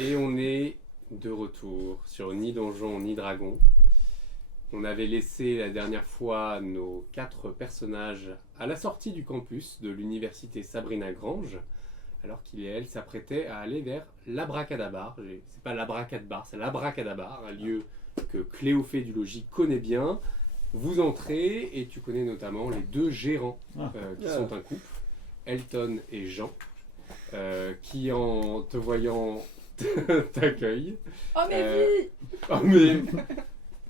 Et on est de retour sur Ni Donjon ni Dragon. On avait laissé la dernière fois nos 4 personnages à la sortie du campus de l'université Sabrina Grange, alors qu'il et elle s'apprêtaient à aller vers l'Abracadabar. C'est pas l'Abracadabar, c'est l'Abracadabar, un lieu que Cléophée du Logis connaît bien. Vous entrez et tu connais notamment les 2 gérants qui sont un couple, Elton et Jean, qui en te voyant t'accueillent. Oh mes vies Oh mais...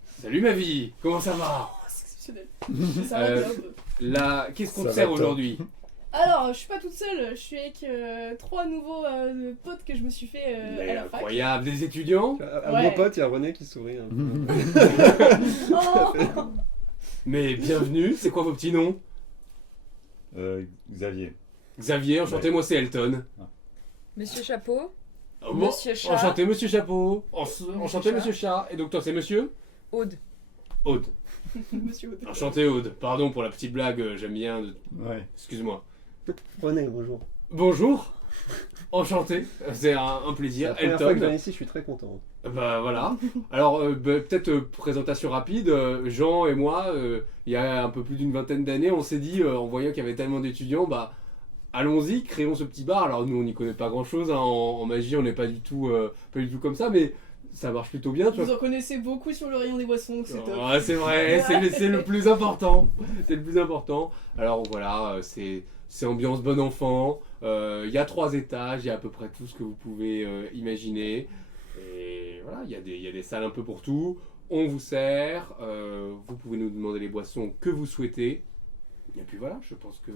Salut ma vie, comment ça va? Oh, c'est exceptionnel. Ça va bien. Là, qu'est-ce qu'on te Ça sert va top. aujourd'hui? Alors, je suis pas toute seule, je suis avec 3 nouveaux potes que je me suis fait Mais à la fac. incroyable, des étudiants? À Ouais. mon pote, il y a René qui sourit. Oh Mais bienvenue, c'est quoi vos petits noms? Xavier. Xavier, enchanté, Ouais. moi c'est Elton. Monsieur Chapeau, Oh, bon, Monsieur Chat. Enchanté monsieur Chapeau, enchanté Chat. monsieur Chat, et donc toi c'est monsieur? Aude. Aude. Monsieur Aude. Enchanté Aude, pardon pour la petite blague, j'aime bien, Ouais. excuse-moi. René, bonjour. Bonjour, enchanté, c'est un C'est plaisir. la première fois que je Elton, viens ici, je suis très content. bah voilà. Alors peut-être présentation rapide, Jean et moi, il y a un peu plus d'une vingtaine d'années, on s'est dit, en voyant qu'il y avait tellement d'étudiants, bah allons-y, créons ce petit bar. Alors nous on n'y connaît pas grand-chose, hein, en magie on n'est pas du tout comme ça, mais ça marche plutôt bien, tu Vous vois. en connaissez beaucoup sur le rayon des boissons, donc c'est top. Ouais, c'est vrai, c'est le plus important. C'est le plus important. Alors voilà, c'est ambiance bon enfant. Il y a 3 étages, il y a à peu près tout ce que vous pouvez imaginer. Et voilà, il y a des salles un peu pour tout. On vous sert. Vous pouvez nous demander les boissons que vous souhaitez. Et puis voilà, je pense que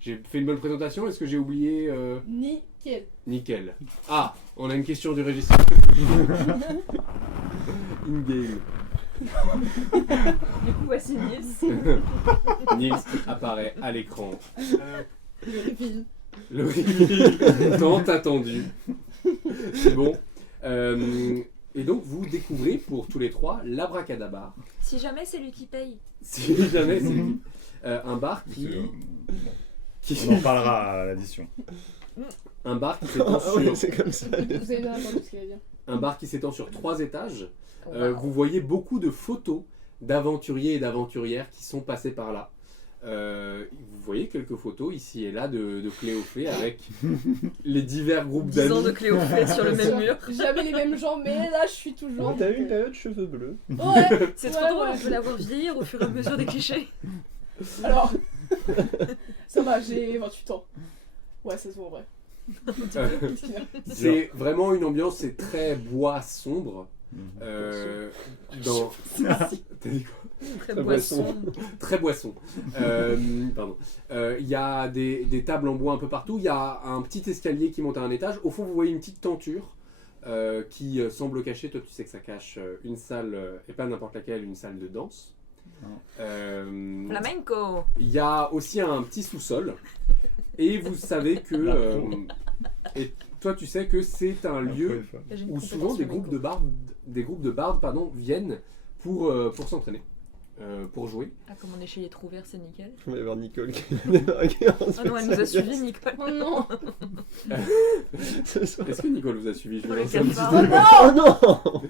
j'ai fait une bonne présentation. Est-ce que j'ai oublié Nickel. Nickel. Ah, on a une question du registre. In-game. Du coup, voici Nils. Nils qui apparaît à l'écran. Le reveal. Le reveal tant attendu. C'est bon. Et donc vous découvrez pour tous les 3 l'Abracadabar. Si jamais c'est lui qui paye. Si jamais c'est lui. Un bar qui On en parlera à l'addition. un bar qui s'étend Ah ouais, sur c'est comme ça. Vous avez bien entendu ce qu'il va dire. un bar qui s'étend sur 3 étages. Wow. Vous voyez beaucoup de photos d'aventuriers et d'aventurières qui sont passés par là. Vous voyez quelques photos ici et là de Cléophée avec les divers groupes 10 ans de d'amis. Cléophée sur le même mur. Jamais les mêmes gens, mais là je suis toujours. T'as eu une période cheveux bleus. Ouais, C'est ouais, trop drôle, ouais. on peut la voir vieillir au fur et à mesure des clichés. Alors, ça va, j'ai 28 ans. Ouais, ça se voit en vrai. Qu'est-ce qu'il y a C'est vraiment une ambiance, c'est très bois sombre. Dans... T'as dit quoi? Très Très boisson. Très boisson. Pardon. Il y a des tables en bois un peu partout. Il y a un petit escalier qui monte à un étage. Au fond, vous voyez une petite tenture qui semble cacher. Toi, tu sais que ça cache une salle, et pas n'importe laquelle, une salle de danse. Flamenco. Il y a aussi un petit sous-sol. Et vous savez que... et toi, tu sais que c'est un lieu J'ai une où compétence souvent flamenco. des groupes de bardes viennent pour s'entraîner, pour jouer. Ah, comme on est chez les Trouvères, c'est nickel. On va y avoir Nicole qui va débarquer en Ah non, elle nous a suivis, Nicole. Oh non. ce soir. Est-ce que Nicole vous a suivi? Je Pour vais les lancer un petit cafards. débat. Oh non.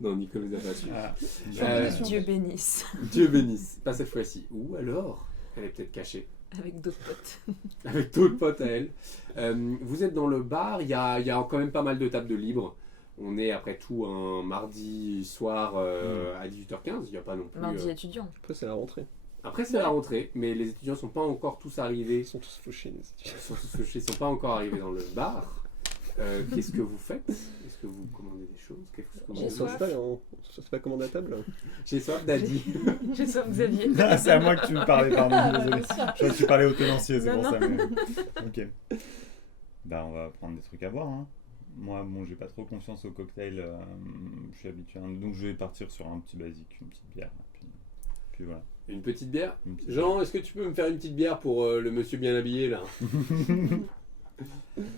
Non, Nicole vous a pas suivi. Ah, Dieu bénisse. Dieu bénisse, pas cette fois-ci. Ou alors, elle est peut-être cachée, Avec d'autres potes. avec d'autres potes à elle. Vous êtes dans le bar, il y a quand même pas mal de tables de libre. On est après tout un mardi soir à 18h15, il n'y a pas non plus... Mardi étudiant. Après, c'est la rentrée. Après c'est la rentrée, mais les étudiants sont pas encore tous arrivés. Ils sont tous fauchés. les étudiants. Ils sont pas encore arrivés dans le bar. Qu'est-ce que vous faites? Est-ce que vous commandez des choses? Qu'est-ce que vous J'ai On commandez? soif. se fait commander à table. J'ai soif, Daddy. J'ai soif, Xavier. Ah, c'est à moi que tu me parlais, pardon, désolé. Je crois que tu parlais au tenancier, c'est Non, pour non. ça. Mais... Ok. Bah, on va prendre des trucs à boire. Hein. Moi, bon, j'ai pas trop confiance au cocktail. Je suis habitué. Donc, je vais partir sur un petit basique, une petite bière. Puis voilà. Une petite bière? Une petite Jean, est-ce que tu peux me faire une petite bière pour le monsieur bien habillé là?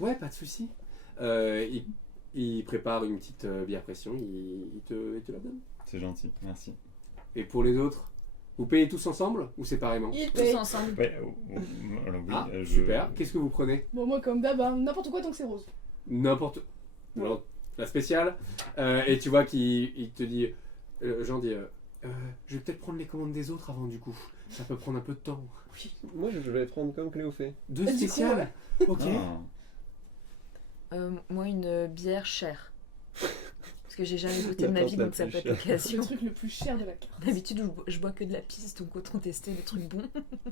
Ouais, pas de souci. Il prépare une petite bière pression, il te la donne. C'est gentil, merci. Et pour les autres, vous payez tous ensemble ou séparément? Il Tous paye. ensemble. Ouais, alors oui, Ah, je... super. Qu'est-ce que vous prenez? Bon, moi, comme d'hab, hein, n'importe quoi tant que c'est rose. N'importe. genre, la spéciale. Et tu vois qu'il te dit, Jean dit, je vais peut-être prendre les commandes des autres avant du coup. Ça peut prendre un peu de temps. Moi, je vais prendre comme Cléo fait. Deux Du coup, spéciales. Ok. Ah. Moi, une bière chère. Parce que j'ai jamais goûté de ma La vie, plante donc ça la peut plus être chère. C'est le l'occasion. truc le plus cher de la carte. D'habitude, je bois que de la pisse, donc autant tester des trucs bons.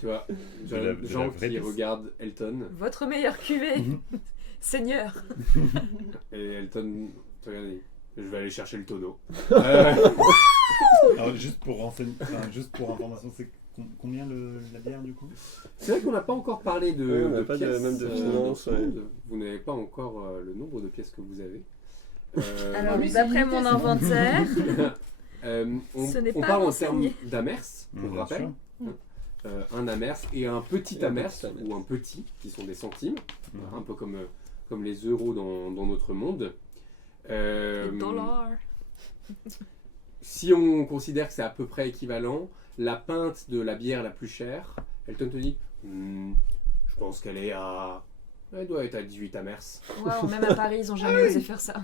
Tu vois, De la Jean vraie qui pisse. regarde Elton. Votre meilleur cuvée, Mhm. Seigneur. Et Elton te regarde et dit, je vais aller chercher le tonneau. Alors, juste pour information, c'est combien la bière du coup? C'est vrai qu'on n'a pas encore parlé de, Ouais, on n'a de pas de- pièces. même de dans finances, ce monde. Vous n'avez pas encore le nombre de pièces que vous avez. Alors, lui, c'est d'après limité, mon c'est inventaire, On, Ce n'est on pas parle en renseigné. termes d'amers, pour Bien rappel. sûr. Un amers et un petit Et un amers, petit amers. ou un petit, qui sont des centimes, Mhm. un peu comme les euros dans notre monde. le dollar. Si on considère que c'est à peu près équivalent, la pinte de la bière la plus chère, Elton te dit, je pense qu'elle est à... Elle doit être à 18 amers. Waouh, même à Paris, ils ont jamais osé faire ça.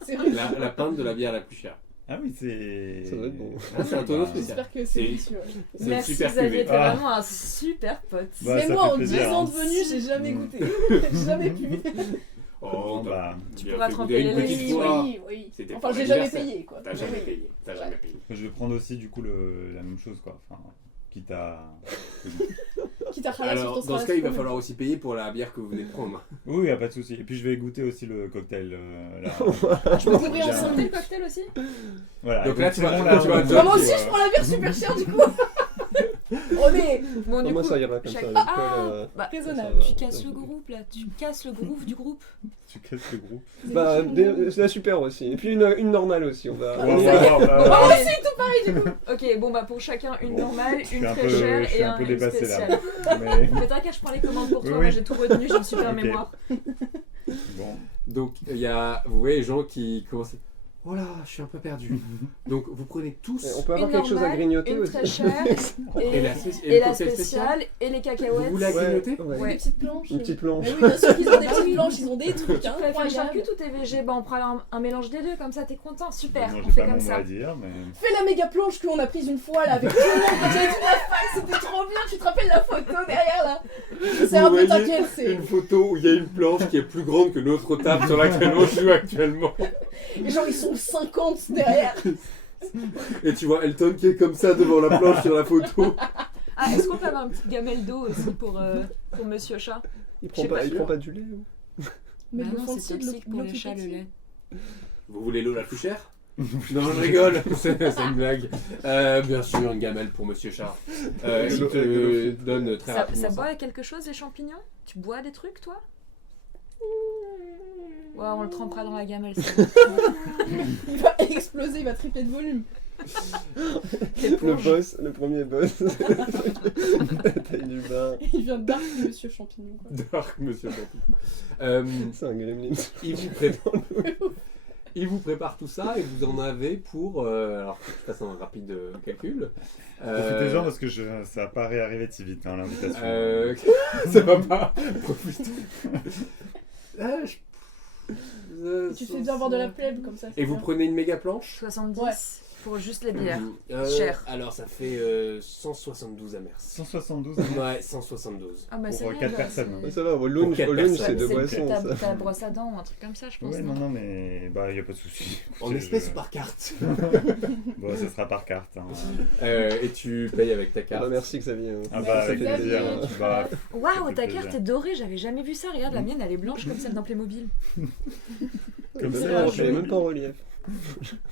C'est vrai. La pinte de la bière la plus chère. Ah oui, c'est. Ça doit être bon. Ah, c'est un tonneau Bah, spécial. J'espère que c'est C'est- délicieux. Ouais. C'est une Merci super Xavier, cuvée. t'es Ah. vraiment un super pote. Bah, Mais ça moi, fait en 10 plaisir, ans hein. de venue, j'ai jamais Mm. goûté. J'ai jamais pu. Oh, Bah, Tu bien pourras fait tremper goûter une les petite légumes. fois. Oui. C'était Enfin, pour j'ai jamais l'anniversaire. payé, quoi. T'as jamais payé. T'as jamais payé. je vais prendre aussi du coup la même chose quoi. Enfin, quitte à. Quitte à râler sur Alors, ton dans ce cas, salaire, il va quand falloir aussi payer pour la bière que vous venez de prendre. Oui, y a pas de souci. Et puis je vais goûter aussi le cocktail. Là. Je peux t'ouvrir Bien. ensemble. Santé le cocktail aussi. Voilà. Donc là, tu vas- c'est bon, là, tu vas on- te- Bah, moi aussi, je prends la bière super chère, du coup. On est Bon, du Moi, coup, ça ira comme chaque- ça. Ah, L'alcool, bah, raisonnable. ça va. tu casses le groupe là, tu casses le groove du groupe. Tu casses le groupe. Bah, c'est la super aussi. Et puis une normale aussi. On va. Ah, Wow, ça y est. wow, Moi aussi, tout pareil, du coup. Ok, bon bah pour chacun une Bon, normale, je suis une un très peu- chère je suis et un peu une dépassé, là. spéciale. Mais Mais t'inquiète, je prends les commandes pour toi, Oui, moi oui. j'ai tout retenu, j'ai une super Ok. mémoire. bon. Donc, il y a, vous voyez, les gens qui commencent. Oh là, je suis un peu perdu. Donc, vous prenez tous. On peut avoir Une quelque chose à normale, grignoter une aussi. très chère Et la, et, spé- et le la cocktail spéciale et les Vous cacahuètes. voulez la grignoter Ouais. Des petites planches. Une petite planche. Mais oui, bien sûr qu'ils ont des petites planches, ils ont des trucs. Tu Hein, préfères incroyables. charcuterie ou t'es végé? Bah on prend un mélange des deux, comme ça t'es content, super, Moi, on j'ai fait pas comme mon mot ça. à dire, mais. Fais la méga planche qu'on a prise une fois là avec tout le monde quand j'avais toute la fac, c'était trop bien. Tu te rappelles la photo derrière là? C'est un peu voyez t'inquiète, c'est. Une photo où il y a une planche qui est plus grande que notre table sur laquelle on joue actuellement. Et genre ils sont 50 derrière. Et tu vois Elton qui est comme ça devant la planche sur la photo. Ah, est-ce qu'on peut avoir une petite gamelle d'eau aussi pour Monsieur Chat? Il Je prend sais pas, pas il sûr. prend pas du lait. Mais Bah le non, fond c'est de toxique pour les chats le lait. Vous voulez l'eau la plus chère? Non, je rigole, c'est une blague. Bien sûr, une gamelle pour Monsieur Chat. Il te donne très Ça rapidement ça. boit quelque chose les champignons? Tu bois des trucs toi? Ouais, on le trempera dans la gamelle. c'est bon. Il va exploser, il va tripler de volume. Le premier boss. La taille du bar. Il vient de Dark Monsieur Champignon. Quoi. Dark Monsieur Champignon. C'est un gremlin. Il vous prépare tout ça et vous en avez pour. Alors, que je fasse un rapide calcul. Profitez-en parce que ça va pas réarriver si vite, hein, l'invitation. Ça va pas. Profitez. Tu fais bien avoir de la plèbe comme ça. c'est Et vous bien. prenez une méga planche 70 Ouais. pour juste les bières. Cher. Cher. Alors, ça fait 172 amers. 172 Ouais, 172. Ah bah Pour c'est rien, 4 là, personnes, c'est- hein. Ça va, au Pour lunch, quatre au lunch, personnes. c'est deux c'est boissons. ta Ça. brosse à dents ou un truc comme ça, je pense. Ouais, non non, mais bah, y a pas de souci. En Écoutez, espèces ou par carte Bon, ça sera par carte. Hein. Et tu payes avec ta Ah carte. bah, merci Xavier. Ah Merci, bah, avec Xavier. plaisir. Bah, Waouh, Ça fait ta plaisir. carte est dorée, j'avais jamais vu ça. Regarde, la mienne elle est blanche comme celle d'un Playmobil. comme C'est ça, vrai, je- je l'ai même pas en relief.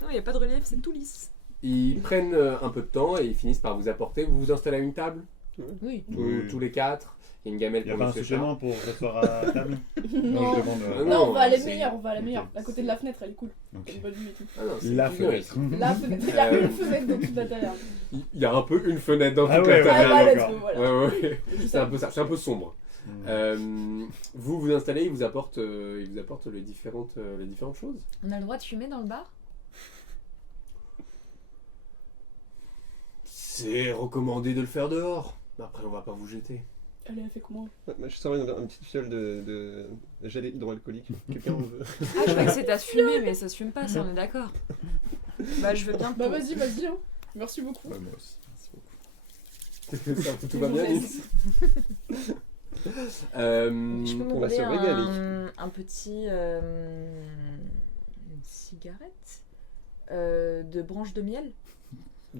Non, il n'y a pas de relief, c'est tout lisse. Ils prennent un peu de temps et ils finissent par vous apporter. Vous vous installez à une table, Oui. Oui. tous les quatre. Il y a une gamelle Y a pour pas un Monsieur Chat. supplément pour s'asseoir à table? Non. je demande. Ah Non, on va à la c'est- meilleure, on va à la meilleure. Ok. À côté de la fenêtre, elle est cool. Ok. Elle est bonne vue et tout. Ah non, c'est La plus bien fenêtre. ici. La fenêtre, il y a une fenêtre dans toute la taverne. Il y a un peu une fenêtre dans Ah toute ouais, la ouais. Ah taverne. bah, let's d'accord. go, voilà. Ouais, ouais. C'est un peu ça, c'est un peu sombre. Mm. Vous vous installez, ils vous apportent les différentes choses. On a le droit de fumer dans le bar? C'est recommandé de le faire dehors. Après, on va pas vous jeter. Elle a fait comment? Moi, je sors une petite fiole de gel hydroalcoolique. Quelqu'un en veut? Ah, je crois que c'est à se fumer, mais ça se fume pas, ça, on est d'accord. Bah, je veux bien. Bah vas-y, hein. Merci beaucoup. Ouais, moi aussi. Merci beaucoup. Ça, tout va bien, Nils Je peux me on va se rouler régaler. un petit. Une cigarette de branches de miel.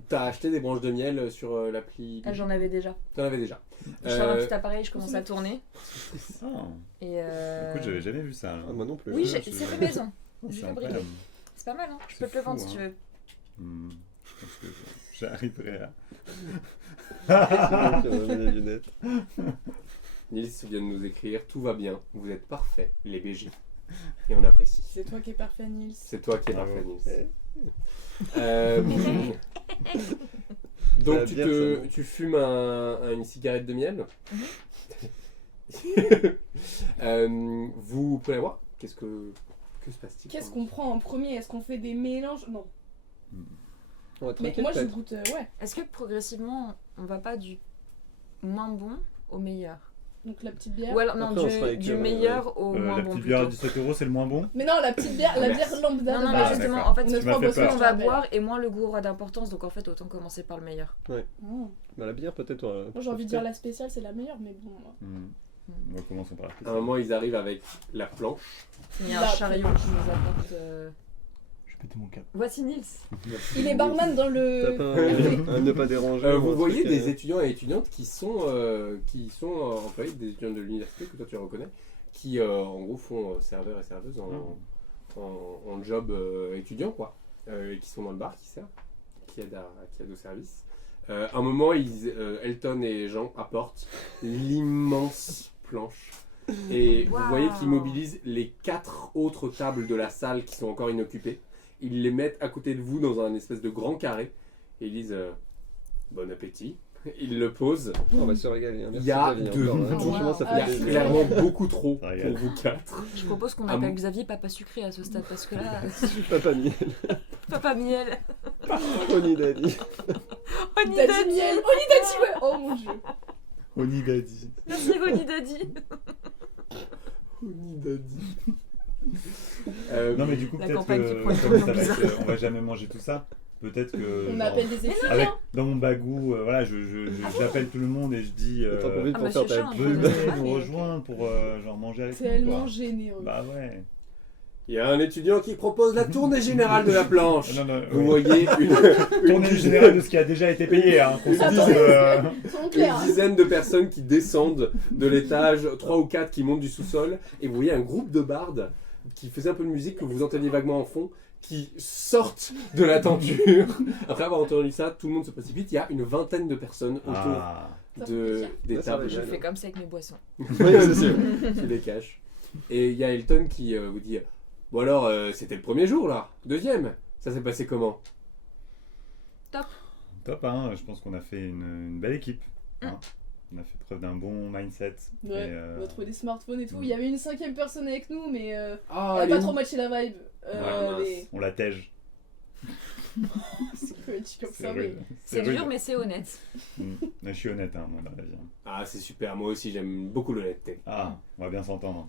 T'as acheté des branches de miel sur l'appli. Ah, j'en avais déjà. T'en avais déjà. Je sors un petit appareil, je commence à tourner. Ah, Et écoute, j'avais jamais vu ça. Ah, moi non plus. Oui, Ouais, c'est fait maison. Oh, Je c'est l'ai briqué. incroyable. C'est pas mal, hein. Je C'est peux te le vendre fou, si tu hein. veux. Je pense que j'arriverai à. Donc, les lunettes. Nils vient de nous écrire tout va bien, vous êtes parfaits, les BG. Et on apprécie. C'est toi qui es parfait, Nils. C'est toi qui es Bravo. parfait, Nils. Eh. Donc La bière, tu fumes une cigarette de miel. Vous pouvez la voir. Que se passe-t-il? Qu'est-ce qu'on prend en premier? Est-ce qu'on fait des mélanges? Non. On va Mais trinquer moi je peut-être. goûte. Ouais. Est-ce que progressivement, on va pas du moins bon au meilleur? Donc la petite bière. Ou alors, non, Après, on sera avec, du meilleur au moins La bon. petite bière à Plutôt. 17 €, c'est le moins bon. Mais non, la petite bière, la bière lambda Non, de non, base. mais justement, d'accord. en fait, On a Tu m'as trois fait boissons, peur. on je va rappelle. boire et moins le goût aura d'importance, donc en fait, autant commencer par le meilleur. Mmh. Bah, la bière, peut-être. Moi j'ai envie de dire la spéciale, c'est la meilleure, mais bon. On va commencer par la À un spéciale. moment, ils arrivent avec la planche. Il y a un Là, chariot qui nous apporte. Je vais péter mon cap. Voici Nils. Il est barman dans T'as le. pas un ne pas déranger. ou Vous un voyez truc, des étudiants et étudiantes qui sont employés, des étudiants de l'université que toi tu reconnais, qui en gros font serveur et serveuse en job étudiant quoi, et qui sont dans le bar, qui servent, qui aident au service. À un moment, Elton et Jean apportent l'immense planche. Et vous Wow. voyez qu'ils mobilisent les 4 autres tables de la salle qui sont encore inoccupées. Ils les mettent à côté de vous dans un espèce de grand carré. Et ils disent bon appétit. Ils le posent. On va se régaler. hein. Il Merci y a Xavier, de- encore, hein. Wow. Franchement, ça Ah, fait Il y a plaisir. clairement beaucoup trop Ça régale. pour vous 4. Je propose qu'on Ah appelle bon Xavier Papa Sucré à ce stade, parce que là, Papa Miel. Papa Miel. Oni Daddy. Oni Daddy Daddy. miel. Oni Daddy, ouais. Oh mon dieu. Oni Daddy. Merci Oni Daddy. Non, mais du coup, La peut-être campagne qui que prend une comme tournure ça va bizarre. être, on va jamais manger tout ça. Peut-être que. On genre, appelle des étudiants. avec, dans mon bagou, voilà, j'appelle tout le monde et je dis. T'en profites Ah, pour monsieur faire ta Chat, pub. Ouais, Venez mais nous ok. rejoindre pour genre manger avec nous. Tellement Quoi. généreux. Bah ouais. Il y a un étudiant qui propose la tournée générale de la planche. Non, non, Vous ouais. voyez Tournée générale de ce qui a déjà été payé, hein, qu'on se Ah, dise. bah, Soyons clairs. une dizaine de personnes qui descendent de l'étage, 3 ou 4 qui montent du sous-sol, et vous voyez un groupe de bardes qui faisait un peu de musique que vous entendiez vaguement en fond, qui sortent de la tenture. Après avoir entendu ça, tout le monde se précipite. Il y a une vingtaine de personnes autour Ah. des Ça, ça tables. va, Je Ouais. fais comme ça avec mes boissons. Oui, c'est sûr. qui les cache. Et il y a Elton qui vous dit bon alors, c'était le premier jour là, deuxième, ça s'est passé comment? Top, hein, je pense qu'on a fait une belle équipe. Hein. On a fait preuve d'un bon mindset. Ouais, Et, on a trouvé des smartphones et tout. Il y avait une 5ème personne avec nous, mais elle Ah, a pas trop matché la vibe. mince. Mais On la tège. c'est poétique comme C'est ça, mais. rude. C'est rude. dur, mais c'est honnête. Mais je suis honnête, hein, moi, dans la vie. hein. Ah, c'est super, moi aussi j'aime beaucoup l'honnêteté. Ah, on va bien s'entendre.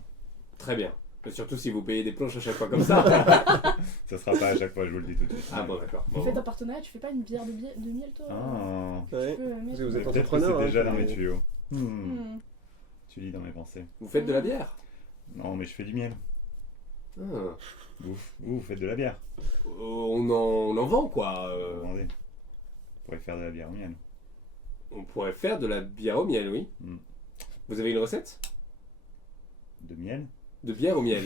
Très bien. Surtout si vous payez des planches à chaque fois comme ça. Ça sera pas à chaque fois, je vous le dis tout de suite. Ah bon, d'accord. Bon. Faites un partenariat, tu fais pas une bière de miel toi Ah. Ouais. Tu peux Parce mettre- que vous êtes Peut-être que entrepreneur. c'est déjà hein, dans mes mais- tuyaux. Hmm. Tu lis dans mes pensées. Vous faites de la bière? Non, mais je fais du miel. Ah. Vous faites de la bière. On en vend quoi. Vous vendez. Vous pourrez faire de la bière au miel. On pourrait faire de la bière au miel, oui. Mm. Vous avez une recette De miel? de bière au miel?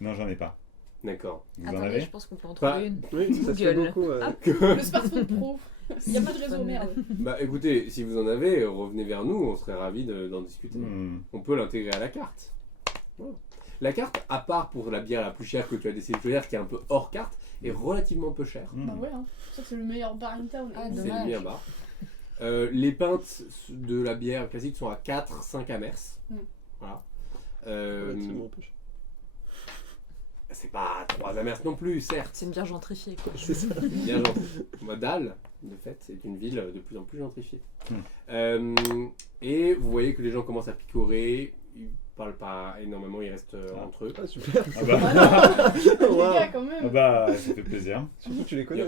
Non, j'en ai pas. D'accord. Vous en Attendez, avez? je pense qu'on peut en Bah, trouver une. Oui, ça se fait Google. beaucoup. ouais. Le smartphone pro. Il y a pas de réseau, merde. Bah écoutez, si vous en avez, revenez vers nous, on serait ravis d'en discuter. Hmm. On peut l'intégrer à la carte. Voilà. La carte, à part pour la bière la plus chère que tu as décidé de choisir, qui est un peu hors carte, est relativement peu chère. Hmm. Bah ouais, hein. Ça c'est le meilleur bar in town. Ah, Et- C'est dommage. le meilleur bar. Les pintes de la bière classique sont à 4-5 amers. Mm. Voilà. Relativement peu cher. C'est pas 3 la Merse non plus, certes. C'est une bière gentrifiée, quoi. C'est ça. Bien gentil. Moi, Dal, de fait, c'est une ville de plus en plus gentrifiée. Et vous voyez que les gens commencent à picorer. Ils parlent pas énormément, ils restent entre eux. Ah, super. Ah bah, Les Wow. gars, quand même. ah bah, ça fait plaisir. Surtout que tu les connais.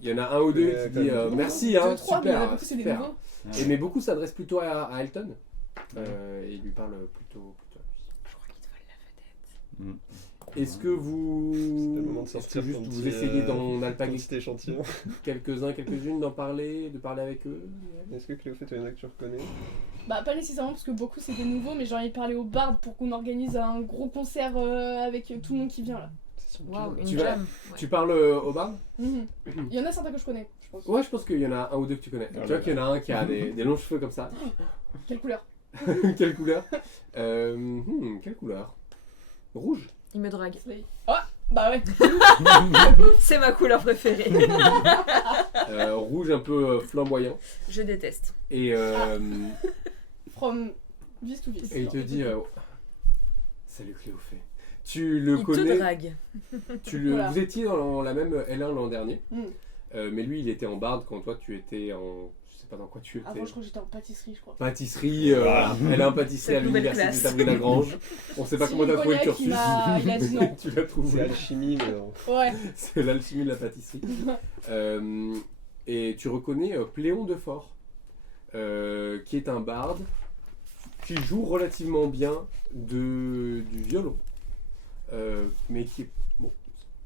Il y en a un ou deux Mais, qui dit quand même. merci, hein, 2, 3, mais super, du coup, c'est des super. nouveaux. Et, mais beaucoup s'adressent plutôt à Elton. Et lui parlent plutôt à lui. Je crois qu'il te vole la vedette. Est-ce que C'est le moment de est-ce que sortir juste ton vous petit, essayez d'en ton alpaguer petit échantillon. quelques-unes d'en parler, de parler avec eux? Est-ce que Cléo fait il y en a que tu reconnais? Bah, pas nécessairement parce que beaucoup c'est des nouveaux, mais j'ai envie de parler au Bard pour qu'on organise un gros concert avec tout le monde qui vient là. C'est son Waouh, job. une Tu vas- jam. Ouais. Tu parles au bar? Il y en a certains que je connais, je pense. Ouais, je pense qu'il y en a un ou deux que tu connais. Oh Tu là vois là. qu'il y en a un qui a des longs cheveux comme ça. Quelle couleur? Quelle couleur? Quelle couleur? Rouge. Il me drague. Slay. Ah bah ouais. C'est ma couleur préférée. Rouge un peu flamboyant. Je déteste. Et, From vis to vis. et il te dit salut Cléophée. Tu le Il te connais? drague. Voilà. Vous étiez dans la même L1 l'an dernier. Mm. Mais lui, il était en barde quand toi, tu étais en. Je sais pas dans quoi tu étais. Avant, je crois que j'étais en pâtisserie, je crois. Pâtisserie, Voilà. elle a un pâtissier à Cette nouvelle l'université classe. Sabrina-Grange. On sait pas comment t'as trouvé le Cognac, il cursus. il a dit non. Tu l'as C'est trouvé. alchimie, mais non. Ouais. C'est l'alchimie de la pâtisserie. Et tu reconnais Pléon de Fort, qui est un barde qui joue relativement bien du violon, mais qui est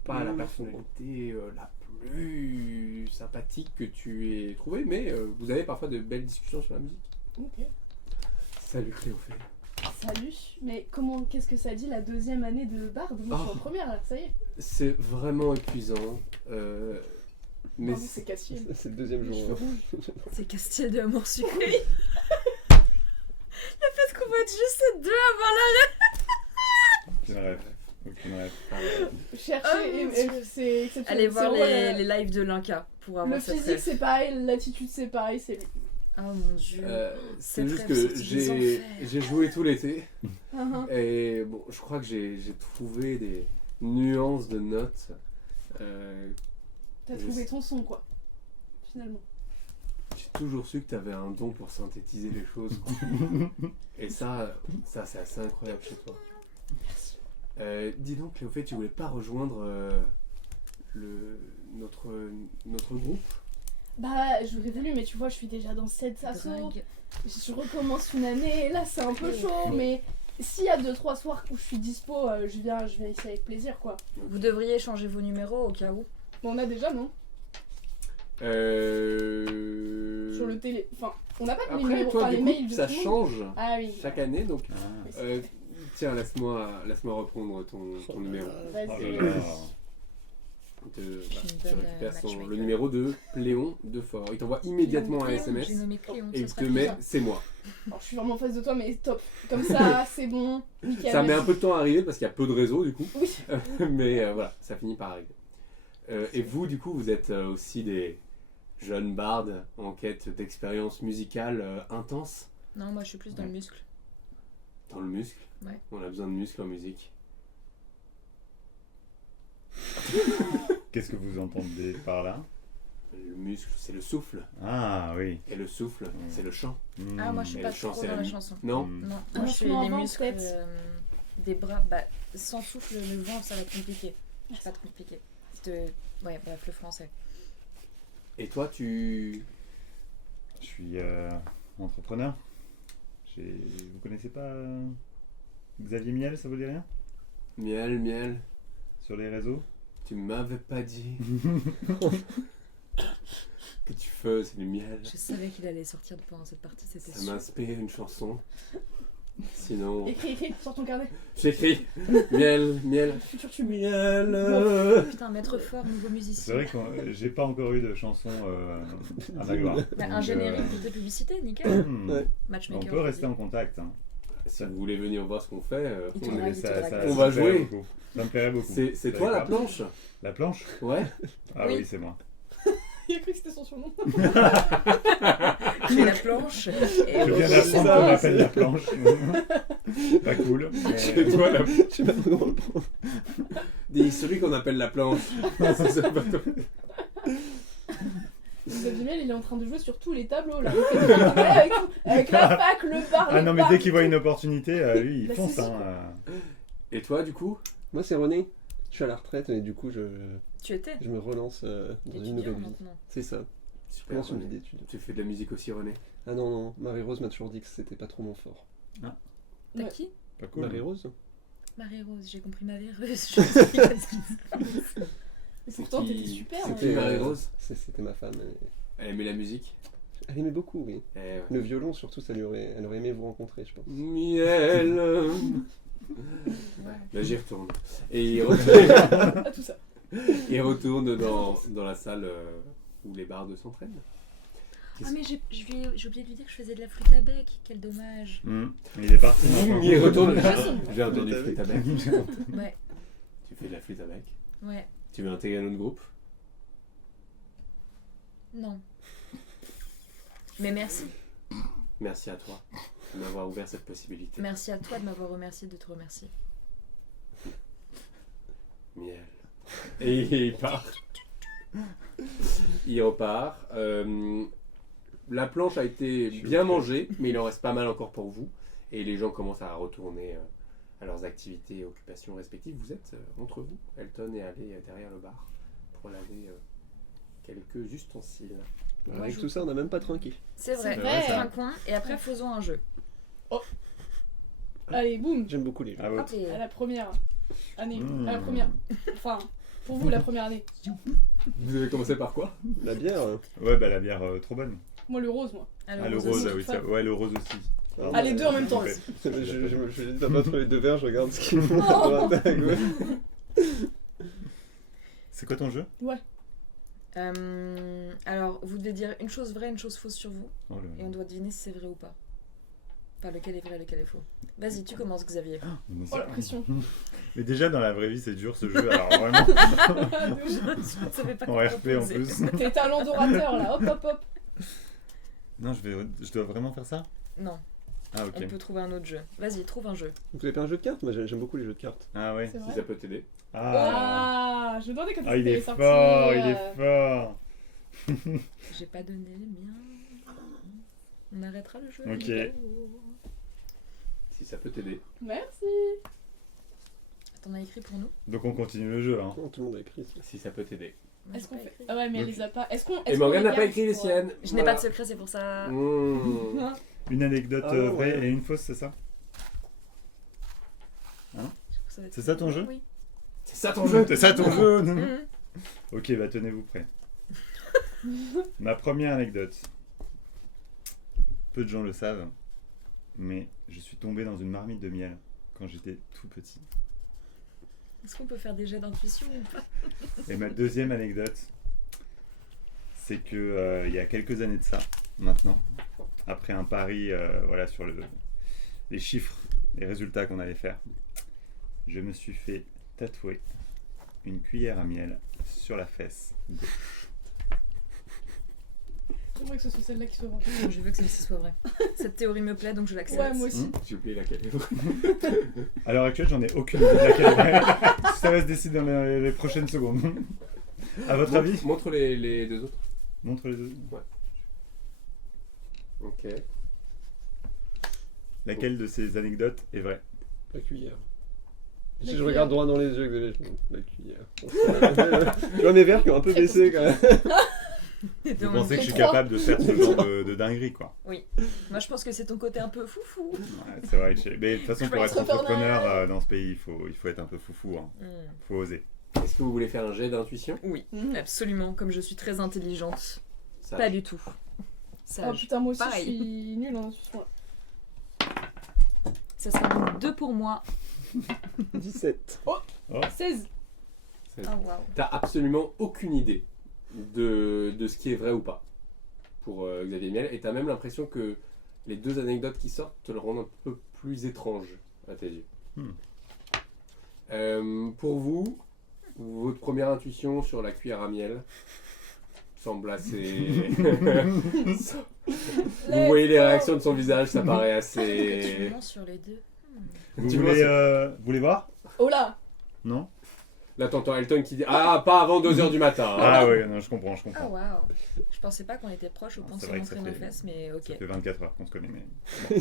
pas la personnalité la plus sympathique que tu aies trouvé, mais vous avez parfois de belles discussions sur la musique. Ok. Salut Cléophée. Salut. Mais qu'est-ce que ça dit la deuxième année de Bard? Moi, je suis en première là, ça y est. C'est vraiment épuisant. Mais Pardon, c'est Cassiel. C'est le deuxième Les jour. cheveux hein. rouges. C'est Castiel de Amour Sucré. Le fait qu'on voit juste ces deux avant la... Aucune rêve. Chercher, Oh, mon Dieu. c'est exceptionnel. Allez voir C'est vraiment les lives de Linka pour avoir Le cette physique rêve. c'est pareil, l'attitude c'est pareil, c'est lui. Oh mon dieu. c'est Cette juste rêve que sortie des j'ai joué tout l'été. Uh-huh. Et bon, je crois que j'ai trouvé des nuances de notes. T'as Je trouvé sais. ton son quoi, finalement. J'ai toujours su que tu avais un don pour synthétiser les choses. quoi. Et ça c'est assez incroyable chez toi. Dis donc, Cléophée, tu voulais pas rejoindre notre groupe? Bah j'aurais voulu mais tu vois je suis déjà dans 7 assos, Drague. je recommence une année, là c'est un peu chaud mais s'il y a 2-3 soirs où je suis dispo, je viens ici avec plaisir quoi. Vous devriez changer vos numéros au cas où. Bon on a déjà non? Sur le télé, enfin on n'a pas de Après, numéro, toi, enfin du les coup, mails de ça tout le monde. change Ah oui. chaque année, donc Ah. tiens, laisse-moi reprendre ton numéro. Vas-y. Oh là là. Tu me donne, récupères matchmaker. le numéro de Pléon de Fort. Il t'envoie immédiatement un Cléon, SMS J'ai nommé Cléon. et il ça te sera met plus c'est moi. Alors je suis vraiment en face de toi mais top. Comme ça c'est bon, nickel. Ça met un merci. peu de temps à arriver parce qu'il y a peu de réseau du coup. Oui. Mais voilà, ça finit par arriver. Et vous, du coup, vous êtes aussi des jeunes bardes en quête d'expériences musicales intenses Non, moi je suis plus dans le muscle. dans le muscle. Ouais. On a besoin de muscles en musique. Qu'est-ce que vous entendez par là? Le muscle, c'est le souffle. Ah oui. Et le souffle, c'est le chant. Ah, moi je suis Et pas le chant, trop c'est dans la la musique. chanson. Non Non, Un moi je suis instrument les à vent, muscles peut-être. des bras. Bah, sans souffle, le vent ça va être compliqué. C'est pas trop compliqué. Ouais, bref, le français. Et toi, tu... Je suis entrepreneur. Vous connaissez pas Xavier Miel, ça vous dit rien? Miel, Sur les réseaux? tu m'avais pas dit que tu faisais du miel. Je savais qu'il allait sortir pendant cette partie, c'était Ça sûr. m'inspire une chanson. Sinon, Écris, sors ton carnet. j'écris miel, Futur tube. miel. Putain, maître fort, nouveau C'est musicien. vrai que j'ai pas encore eu de chanson à ma gloire. Bah, un Donc, générique de publicité, nickel. Ouais. On Matchmaker. peut rester en contact. Hein. Si vous voulez venir voir ce qu'on fait, Il te on, drague, est- il te drague. On va me plairait jouer. beaucoup. Ça me plairait beaucoup. c'est toi la planche? La planche? Ouais. Ah Oui. oui, c'est moi. Il a cru que c'était son surnom. J'ai la planche. Et Je viens c'est d'apprendre ça, qu'on m'appelle la planche. Pas cool. C'est toi la Je sais pas comment le prendre. Dis celui qu'on appelle la planche. C'est ce bateau. Xavier Miel, il est en train de jouer sur tous les tableaux là. Il fait des trucs avec la fac, le bar, Ah le non, mais bar. dès qu'il voit une opportunité, lui, il Bah, fonce. c'est Hein. Et toi, du coup? Moi, c'est René. Je suis à la retraite et du coup, je Tu étais me relance dans une étudiant nouvelle vie. maintenant. C'est ça. Je Super. commence une René. vie d'études. Tu fais de la musique aussi, René? Ah non, non, Marie-Rose m'a toujours dit que c'était pas trop mon fort. T'as Ouais. qui Pas cool. Marie-Rose Marie-Rose, j'ai compris Marie-Rose. Je me suis dit, qu'est-ce qui se passe Et pourtant, qui- t'étais super. c'est hein. qui Marie-Rose? C'était ma femme. Elle aimait la musique? Elle aimait beaucoup, oui. Eh ouais. Le violon, surtout, elle aurait aimé vous rencontrer, je pense. Miel. Là, j'y retourne. Et il retourne, Ah, tout ça. il retourne dans la salle où les bardes s'entraînent. Ah, mais j'ai oublié de lui dire que je faisais de la flûte à bec. Quel dommage. Il est parti. maintenant. Il retourne. Jason. J'ai entendu flûte à bec. Ouais, Tu fais de la flûte à bec? ouais, Tu veux intégrer notre groupe? non. Mais merci. Merci à toi de m'avoir ouvert cette possibilité. Merci à toi de m'avoir remercié de te remercier. Miel. Et il part. Il repart. La planche a été bien mangée, mais il en reste pas mal encore pour vous. Et les gens commencent à retourner à leurs activités et occupations respectives. Vous êtes entre vous, Elton et allé derrière le bar pour laver quelques ustensiles. Avec tout ça, on n'a même pas trinqué. C'est vrai, C'est vrai. trinquons, et après faisons un jeu. Allez, boum. J'aime beaucoup les jeux. Ah ouais. Hop, et- À la première année. Mmh. À la première. Enfin, pour vous, la première année. Vous avez commencé par quoi? La bière. Ouais, bah la bière trop bonne. Moi, le rose, moi. Alors, Ah, le vous rose, aussi. oui, ça. Ouais, le rose aussi. Ah, les deux en même temps. Ouais. Je dis pas entre les deux verres, je regarde ce qu'ils font à droite à gauche. C'est quoi ton jeu? Alors, vous devez dire une chose vraie, une chose fausse sur vous, Oh, et on doit deviner si c'est vrai ou pas. Enfin, lequel est vrai, lequel est faux. Vas-y, tu commences, Xavier. Mais Oh, la pression. Mais déjà, dans la vraie vie, c'est dur ce jeu. Alors vraiment, Je ne savais pas en quoi RP en proposer. plus. Tes talents d'orateur, là. Hop, hop, hop. Non, je dois vraiment faire ça? Non, Ah, ok. on peut trouver un autre jeu. Vas-y, trouve un jeu. Vous avez pas un jeu de cartes? Moi, j'aime beaucoup les jeux de cartes. Ah, ouais. C'est Si vrai. ça peut t'aider. Ah, Ah, je me demandais quand ah il est sorti. fort, il est fort. J'ai pas donné les miens. On arrêtera le jeu. Ok. bientôt. Si ça peut t'aider. Merci. T'en as écrit pour nous? Donc on continue le jeu, hein. Oh, tout le monde a écrit ça. Si ça peut t'aider. Moi, Est-ce j'ai qu'on pas fait. écrit. Ah ouais, mais elle Ok. les a pas. Est-ce qu'on. Et Morgane n'a pas écrit les siennes. Je n'ai pas de secret, c'est pour ça. Mmh. Une anecdote Ah, ouais. vraie et une fausse, c'est ça? C'est ça ton jeu? Oui. C'est ça ton jeu. C'est ça ton jeu? Mhm. Ok, bah tenez-vous prêts. Ma première anecdote. Peu de gens le savent, mais je suis tombé dans une marmite de miel quand j'étais tout petit. Est-ce qu'on peut faire des jets d'intuition ou pas? Et ma deuxième anecdote, c'est que il y a quelques années de ça, maintenant, après un pari voilà, sur les chiffres, les résultats qu'on allait faire, je me suis fait tatouer une cuillère à miel sur la fesse gauche. J'aimerais que ce soit celle-là qui soit vraie. Je veux que celle-ci soit vraie. Cette théorie me plaît, donc je l'accepte. Ouais, moi aussi. J'ai oublié laquelle est vraie. À l'heure actuelle, j'en ai aucune idée de laquelle est vraie. Ça va se décider dans les prochaines secondes. À votre avis? Montre les deux autres. Montre les deux. Ok. Laquelle de ces anecdotes est vraie? La cuillère. La Si je cuillère. regarde droit dans les yeux, Xavier, la cuillère. Je vois mes verres qui ont un peu baissé quand même. Vous pensez que je suis Trois. capable de faire ce genre de dinguerie, quoi? Moi, je pense que c'est ton côté un peu foufou. Ouais, c'est vrai. Mais de toute façon, Je pour vais être être entrepreneur entrepreneur. dans ce pays, il faut être un peu foufou. Hein. Faut oser. Est-ce que vous voulez faire un jet d'intuition? Oui, Mhm. absolument. Comme je suis très intelligente. Ça. Pas du tout. Oh Sage. putain, moi aussi, Pareil. je suis nulle en intuition. Là. Ça sera donc 2 pour moi. 17. 16. Oh waouh. T'as absolument aucune idée de ce qui est vrai ou pas pour Xavier Miel, et t'as même l'impression que les deux anecdotes qui sortent te le rendent un peu plus étrange à tes yeux. Pour vous, votre première intuition sur la cuillère à miel semble assez... Vous voyez les réactions de son visage, ça paraît Que tu assez... mens sur les deux. Vous Tu voulez, vois, vous voulez voir? Oh là. Non? Là, t'entends Elton qui dit ah, pas avant 2h du matin. hein. Ah ouais, non, je comprends. Ah waouh. Je pensais pas qu'on était proches au point de C'est se vrai que ça montrer nos fait- fesses, mais ok. Ça fait 24 heures qu'on se connaît, mais.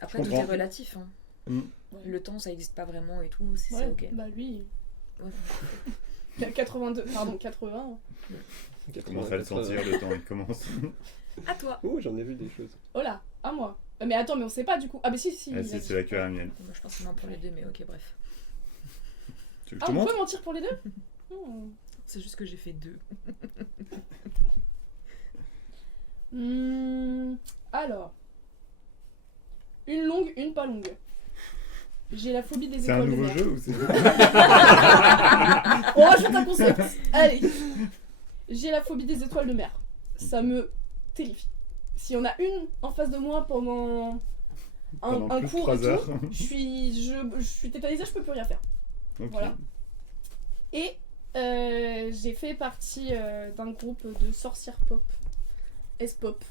Après Je tout est comprends. relatif. Hein. Mm. Le temps ça existe pas vraiment et tout, c'est Ouais, ok. bah lui, Ouais. il a 82, pardon, 80. Tu commences à le sentir, le temps il commence. À toi. Oh, j'en ai vu des choses. Oh là, à moi. Mais attends, mais on sait pas du coup. Ah, mais si, Ah il si, a c'est dit. la cuillère à miel. Moi je pense que non pour les deux, mais ok, bref. Tu veux que Ah, je te on montre peut mentir pour les deux C'est juste que j'ai fait 2. Alors. Une longue, une pas longue. J'ai la phobie des C'est un étoiles de nouveau mer. jeu ou c'est. On rajoute un concept. Allez. J'ai la phobie des étoiles de mer. Ça me terrifie. Si on a une en face de moi pendant Pendant un plus de cours 3 et heures. tout, je suis tétanisée, je peux plus rien faire. Ok. Voilà. Et j'ai fait partie d'un groupe de sorcières pop, S-pop,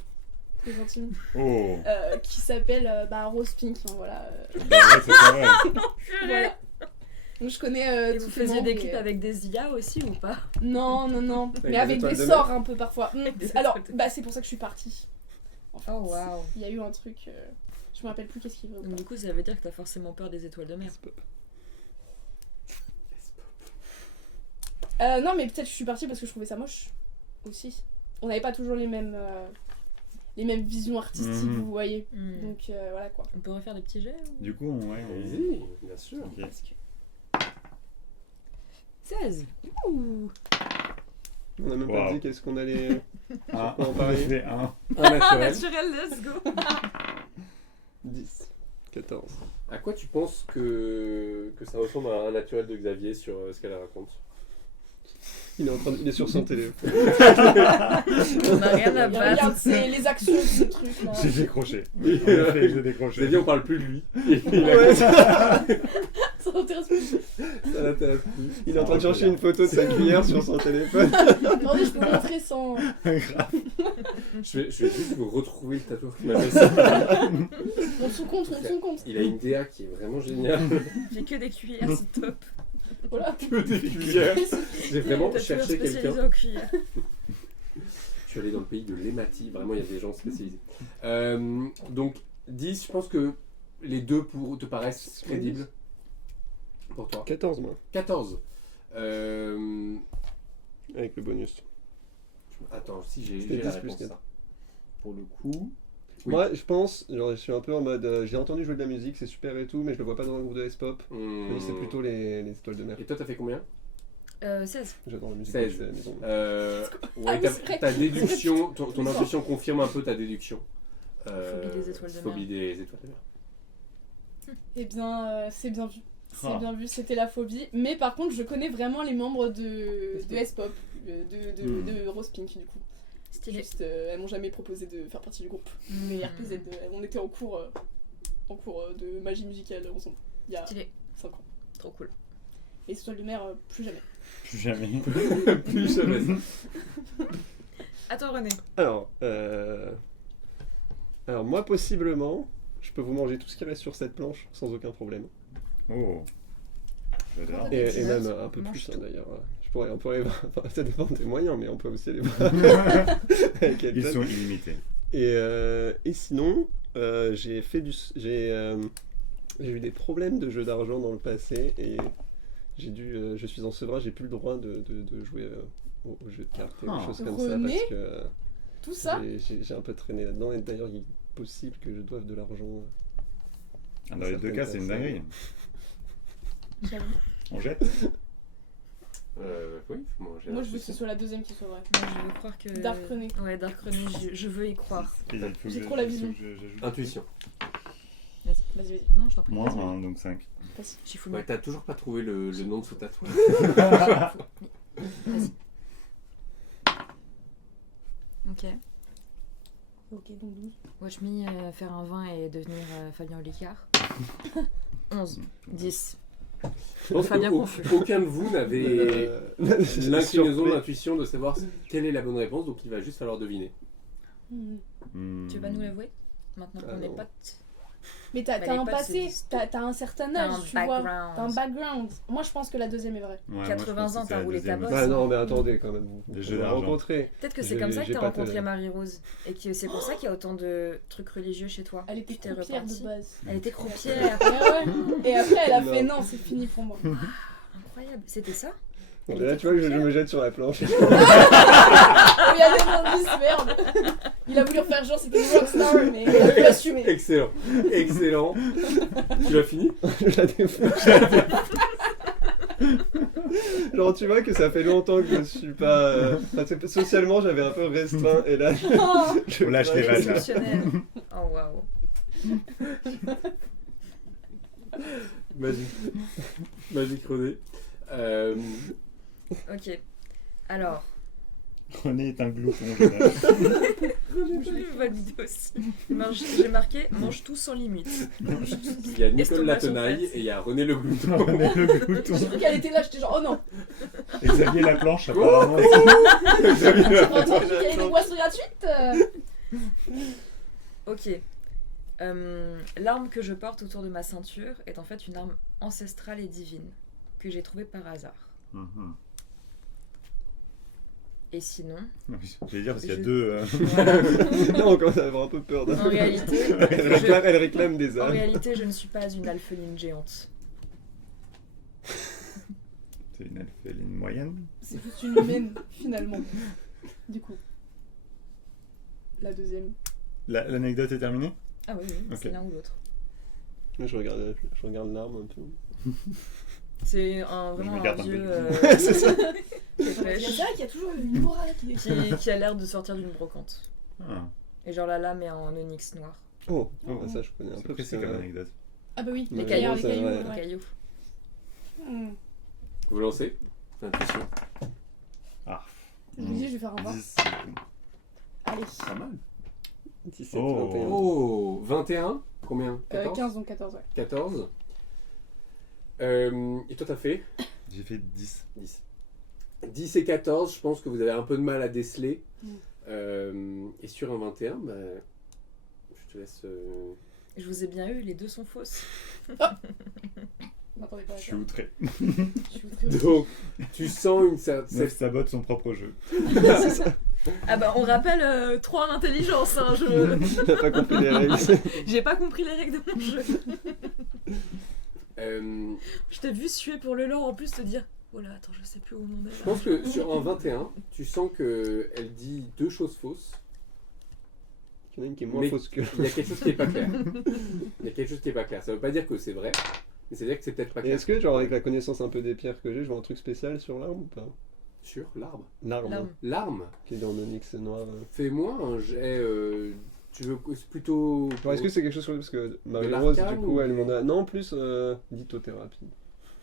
très intime, Oh qui s'appelle Rose Pink. Hein, voilà. Bah ouais, c'est pas vrai. Voilà. Donc je connais Et tous vous les faisiez membres des et, clips avec des IA aussi ou pas? Non, non, non. Mais des avec étoiles des de sorts un peu parfois. des Alors, étoiles de bah c'est pour ça que je suis partie. En fait, Oh waouh. il y a eu un truc. Je me rappelle plus qu'est-ce qu'il veut. Donc du coup ça veut dire que t'as forcément peur des étoiles de mer. Non, mais peut-être je suis partie parce que je trouvais ça moche aussi. On n'avait pas toujours les mêmes visions artistiques, Mhm. vous voyez. Hmm. Donc voilà quoi. On peut refaire des petits jets ou... Du coup, ouais, on. Vas-y, bien sûr. Ok. Parce que... 16. Ouh. On a même Wow. pas dit qu'est-ce qu'on allait. Ah, On va j'ai fait 1. Un Ah, naturel. naturel, let's go. 10, 14. À quoi tu penses que ça ressemble à un naturel de Xavier sur ce qu'elle raconte? Il est sur son téléphone. On a rien à Et battre. regarde, c'est les actions de ce truc là. J'ai décroché. En effet, j'ai décroché. Xavier, on parle plus de lui. Ça m'intéresse plus. Ça l'intéresse plus. Il est en train de chercher une photo de sa cuillère sur son téléphone. Attendez, je peux vous montrer sans. Je vais juste vous retrouver le tatoueur qui m'a fait ça. On se compte, on se compte. Il a une DA qui est vraiment géniale. J'ai que des cuillères, c'est top. Voilà. Que des cuillères. J'ai vraiment Tatoueur cherché spécialisé quelqu'un. en cuillères. Je suis allé dans le pays de l'hématie. Vraiment, il y a des gens spécialisés. Donc, 10, je pense que les deux te paraissent crédibles. Pour toi. 14, moi, 14. avec le bonus. Attends, si j'ai C'était la 10 plus réponse. 4. Ça. Pour le coup. Oui. Moi, je pense, genre, je suis un peu en mode. J'ai entendu jouer de la musique, c'est super et tout, mais je le vois pas dans un groupe de S-pop. C'est plutôt les étoiles de mer. Et toi, t'as fait combien 16. J'adore la musique 16. que je fais à la maison. Ouais, Ah oui, c'est vrai. ta déduction, ton Oui, ça. intuition confirme un peu ta déduction. Phobie des étoiles de mer. Phobie des étoiles de mer. Eh bien, c'est bien vu. C'est Ah. bien vu, c'était la phobie. Mais par contre, je connais vraiment les membres de S-Pop, de Rose Pink du coup. Stylé. Juste, elles m'ont jamais proposé de faire partie du groupe. Mais RPZ, on était en cours de magie musicale ensemble, il y a Stylé. 5 ans. Trop cool. Et les étoiles de mer, plus jamais. Plus jamais. Plus jamais. Attends René. Alors, moi, possiblement, je peux vous manger tout ce qui reste sur cette planche sans aucun problème. Oh. J'adore. Des Et petits même notes, un peu mange plus, tout. hein, d'ailleurs. On pourrait enfin, ça dépend des moyens, mais on peut aussi aller voir. avec Ils Elton. sont illimités. Et sinon, j'ai eu des problèmes de jeu d'argent dans le passé et je suis en sevrage, j'ai plus le droit de jouer aux jeux de cartes et Ah. des choses comme René, ça parce que Tout ça, j'ai un peu traîné là-dedans et d'ailleurs il est possible que je doive de l'argent. Ah, dans les deux cas, c'est une dinguerie. j'avoue. On jette Oui, faut manger. Moi je veux que ce soit la deuxième qui soit vraie. Moi je veux croire que... Dark René. Ouais, Dark René, je veux y croire. Il faut que J'ai je- trop la il faut vision. que j'ajoute- Intuition. Vas-y. Vas-y, Non, je t'en prie. Moins Vas-y, 1, donc 5. vas-y. J'y fous Ouais, le t'as toujours pas trouvé le nom de ce tatouage. Vas-y. Ok. Ok, donc 12. Watch me faire un 20 et devenir Fabien Olicard. 11. 10. Je pense Fabien que confus. aucun de vous n'avait l'inclinaison, Surpris. l'intuition de savoir quelle est la bonne réponse, donc il va juste falloir deviner. Hmm. Tu veux pas nous l'avouer? Maintenant Ah qu'on est non. potes. Mais t'as Mais un les potes, passé, c'est- t'as un certain T'as âge, un tu vois. background. T'as un background. Moi, je pense que la deuxième est vraie. Ouais, moi, je 80 pense que ans, c'est t'as la roulé ta deuxième bosse. aussi. Ah non, mais attendez quand même. Les Vous jeux l'avez d'argent. rencontré. Peut-être que c'est J'ai- comme ça que j'ai t'as pas rencontré te- Marie-Rose. Et que c'est pour ça qu'il y a autant de trucs religieux chez toi. Elle était Tu t'es croupière de repentie. base. Elle était croupière. Ouais, ouais. Et après, elle a fait Non. non, c'est fini pour moi. Incroyable. C'était ça? Bon, là, tu vois que je me jette sur la planche. Oh, il y a des indices, merde. Il a voulu refaire genre c'était une rockstar, mais il a pu assumer. Excellent, excellent. Tu l'as fini? Je la défonce. Genre, tu vois que ça fait longtemps que je suis pas. Enfin, socialement, j'avais un peu restreint et là. On lâche les vannes, là. Exceptionnel. Oh waouh. Magique. Magique René. Ok. Alors, René est un glouton. je dirais. je valide aussi. J'ai marqué mange tout sans limite. Il y a Nicole Estomac Latenaille sur place. et il y a René Le Glouton. René le glouton. J'ai cru qu'elle était là, j'étais genre oh non. Et Xavier Laplanche, apparemment. Xavier J'ai entendu qu'il y avait des boissons gratuites. Ok. L'arme que je porte autour de ma ceinture est en fait une arme ancestrale et divine que j'ai trouvée par hasard. Mhm. Et sinon, J'allais dire parce qu'il y a Je- deux. voilà. Là, on commence à avoir un peu peur. En réalité, Elle réclame des en âmes. réalité, je ne suis pas une alpheline géante. C'est une alphéline moyenne. C'est juste une humaine finalement. Du coup. La deuxième. L'anecdote est terminée. Ah oui, oui, Ok. c'est l'un ou l'autre. Je regarde l'arme un peu. C'est vraiment me un garde un vieux peu. C'est ça. qui est C'est fraîche, vrai qu'il y a toujours une aura qui a l'air de sortir d'une brocante. Ah, Et genre la lame est en onyx noir. Oh, Oh. ça je connais un c'est peu. précis comme anecdote. Ah bah oui, Les les cailloux, cailloux, les ça, cailloux. ouais. Les Ouais. cailloux. Hmm. Vous lancez? Intuition. Ah. Je me dis, je vais faire un 20. 10. Allez. Pas mal. 17, Oh. 21. Oh, 21. Combien? 14 15 donc 14, ouais. 14. Et toi, t'as fait J'ai fait 10. 10. 10 et 14, je pense que vous avez un peu de mal à déceler. Et sur un 21, bah, je te laisse. Je vous ai bien eu, les deux sont fausses. M'attendez pas à Je ça. suis outré. Je suis outrée. Donc, tu sens une certaine. Neuf sabote son propre jeu. Ah bah on rappelle 3 en intelligence, hein, T'as pas compris les règles. j'ai pas compris les règles de mon jeu. Je Je t'ai vu suer pour le lore en plus te dire oh là attends je sais plus où on en est là. pense que sur un 21, tu sens qu'elle dit deux choses fausses. Il y en a une qui est moins Mais- fausse que. Il y a quelque chose qui est pas clair. Il y a quelque chose qui est pas clair. Ça veut pas dire que c'est vrai, mais ça veut dire que c'est peut-être pas Et clair. est-ce que, genre, avec la connaissance un peu des pierres que j'ai, je vois un truc spécial sur l'arme ou pas? Sur l'arbre. L'arme, L'arme. L'arme, qui est dans l'onyx noir. fais-moi un jet. Tu veux que c'est plutôt. Genre, est-ce que c'est quelque chose comme. Parce que Marie-Rose, l'arcane du coup, ou elle du- m'en a. Non, plus lithothérapie.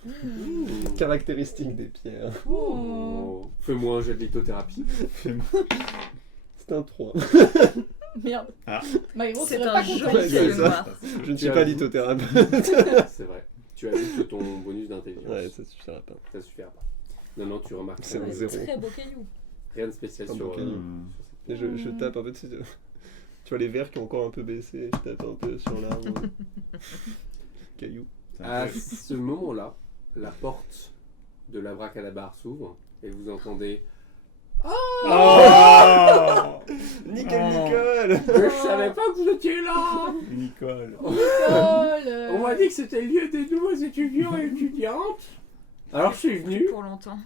Mmh. Caractéristique des pierres. Oh. Fais-moi un jet de lithothérapie. C'est un 3. Merde. Ah. Maïro, C'est serait un pas joli content. Ouais, ciel c'est ça. noir. Je ne Tu suis as pas vu. lithothérapeute. C'est vrai. Tu as vu que ton bonus d'intelligence. Ouais, ça suffira pas. Ça suffira pas. Non, tu remarques C'est rien, un Ouais, zéro. Très beau caillou. rien de spécial Un sur. beau caillou. Et je tape un peu, tu vois les verres qui ont encore un peu baissé, je tape un peu sur l'arbre. Caillou. À ce moment-là, la porte de l'abracadabar s'ouvre et vous entendez. Oh Nickel, Oh. Nicole. Je savais pas que vous étiez là. Nicole. Nicole, On m'a dit que c'était le lieu des nouveaux étudiants et étudiantes. Alors je suis venu. Pour longtemps.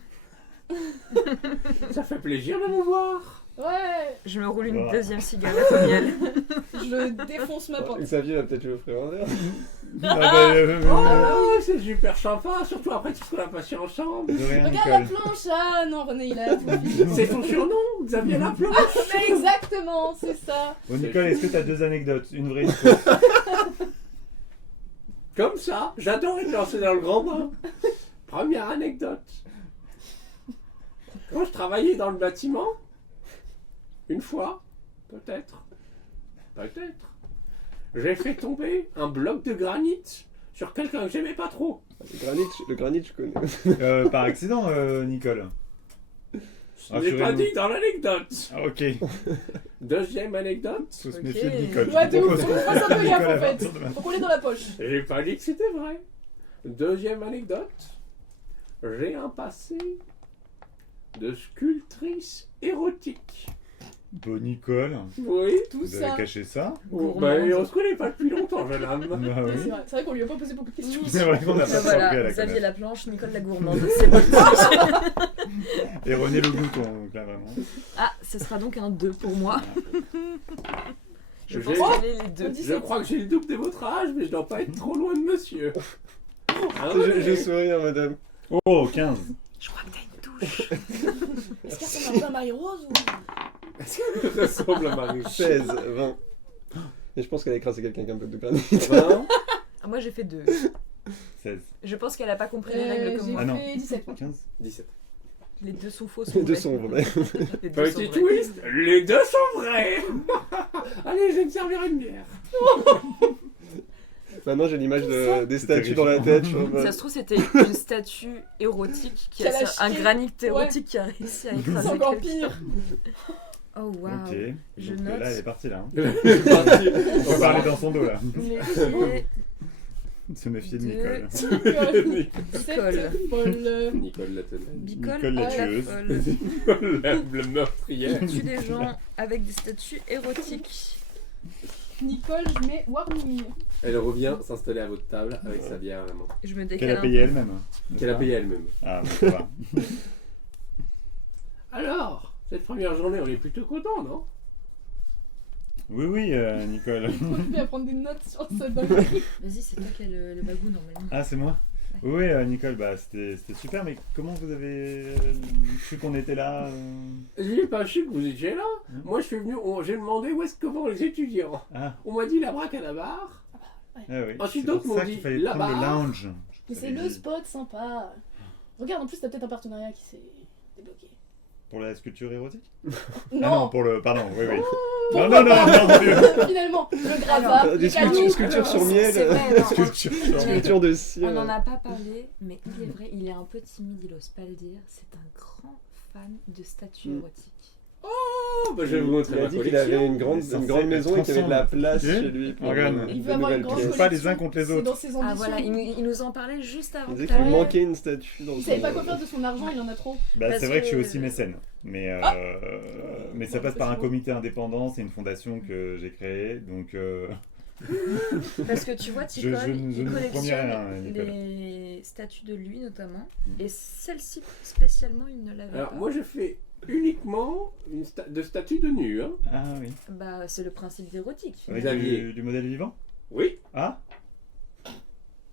Ça fait plaisir de vous voir. Ouais, Je me roule une Voilà. deuxième cigarette au miel. je défonce ma porte. Xavier va peut-être lui offrir un verre. Ah bah, Oh, c'est super sympa, surtout après tout ce qu'on a passé ensemble. de rien, Regarde la Nicole. planche, ah non René il a tout fini. C'est ton surnom, Xavier Laplanche. Mais exactement, c'est ça. Bon, Nicole, est-ce que t'as deux anecdotes? Une vraie, une fausse. Comme ça, j'adore être lancé dans le grand bain. Première anecdote. Quand je travaillais dans le bâtiment, une fois, peut-être, j'ai fait tomber un bloc de granit sur quelqu'un que j'aimais pas trop. Le granit, je connais. Par accident, Nicole. Je l'ai pas Rassurez-nous. dit dans l'anecdote. Ah, ok. Deuxième anecdote. Faut se Ok. méfier de Nicole. Ouais, de Je ouf, propose on qu'on fasse un peu mette gaffe, Nicole à en fait. partir de maintenant. Faut qu'on l'ait dans la poche. J'ai pas dit que c'était vrai. Deuxième anecdote. J'ai un passé de sculptrice érotique. Bon, Nicole, Oui. Tout vous avez ça. caché ça? Oh, Gourmande. on se connaît pas depuis longtemps, jeune homme. Bah Ouais, oui. c'est vrai qu'on lui a pas posé beaucoup de questions. C'est vrai qu'on n'a pas appris à Voilà, la Xavier connaître. la planche, Nicole la gourmande. C'est bon. Et René le glouton, donc là vraiment. Ah, ce sera donc un 2 pour moi. Je pense J'ai- qu'elle est les deux. Je crois que j'ai le double de votre âge, mais je dois pas être trop loin de monsieur. Ah Je souris, hein, madame. Oh, 15. Je crois que t'as une touche. Est-ce qu'elle ressemble un peu à Marie-Rose ou... Est-ce que ça ressemble à Marie 16, 20. Et je pense qu'elle a écrasé quelqu'un avec un bloc de granit. 20. Ah, moi j'ai fait 2. 16. Je pense qu'elle a pas compris les règles comme J'ai moi. Ah non. fait 17. 15. 17. Les deux sont faux. Les deux sont vrais. Les deux sont Petit vrais. twist, les deux sont vrais. Allez, je vais me servir une bière. Maintenant, j'ai l'image des C'est statues dans la tête. terrifiant. je vois. Ça se trouve, c'était une statue érotique qui Qui a a lâché. un granit érotique qui a réussi à C'est écraser encore quelqu'un. pire. Oh waouh. Ok. Je Donc note. là, elle est partie là. hein. Parti. On va parler dans son dos là. Méfier Se méfier de de Nicole. Nicole. Nicole la tenaille. Bicole Nicole la à la tueuse. folle. Le meurtrière. Qui tue des gens avec des statues érotiques. Nicole, je mets warning. Elle revient s'installer à votre table avec sa bière à la main. Je me Qu'elle décale a un payé peu. elle-même. n'est-ce Qu'elle a pas payé elle-même. Ah, bon, ça va. Alors, cette première journée, on est plutôt content, non? Oui, oui, Nicole. Je vais prendre des notes sur cette dinguerie. Vas-y, c'est toi qui as le bagou normalement. Ah, c'est moi? Oui, Nicole, bah c'était super, mais comment vous avez cru qu'on était là J'ai pas su que vous étiez là. Hmm. Moi, je suis venu, j'ai demandé où est-ce que vont les étudiants. Ah, On m'a dit la Bracadabar. ah oui. Ensuite, C'est d'autres pour m'ont ça dit qu'il fallait là-bas. prendre les lounges. Mais c'est le spot sympa. Regarde, en plus, t'as peut-être un partenariat qui s'est débloqué. Pour la sculpture érotique? Non, Ah non, pour le. Pardon, oui, oui. Pourquoi Non, non, non, pas mon Dieu. Finalement, le gravat, Des les cailloux. sculptures sur C'est miel. vrai, non, Sculpture. Sculpture de on cire. n'en a pas parlé, mais il est vrai, il est un peu timide, il ose pas le dire. C'est un grand fan de statues Mm. érotiques. Oh, bah, je vais vous montrer Il a ma dit qu'il avait collection. une grande censé maison et qu'il y avait de la place Tu sais, chez lui pour regarde. de Il veut avoir une nouvelles grande pièces. Ils sont pas les uns contre les C'est autres. dans ses ambitions. Ah voilà, il nous en parlait juste avant. Il disait que qu'il lui t'arrives. manquait une statue dans Il son... savait pas quoi faire de son argent, il en a trop. Bah, Parce c'est vrai que je suis que- aussi mécène, mais, mais ça passe par un comité indépendant, c'est une fondation que j'ai créée, donc Parce que tu vois, Ticole, je ne il vous collectionne promets rien, Nicole. les statues de lui notamment. Mm. Et celle-ci spécialement, il ne l'avait Alors, pas. moi, je fais uniquement de statues de nu. Hein. Ah oui, Bah, c'est le principe d'érotique. avec finalement. Xavier. du modèle vivant. Oui, Ah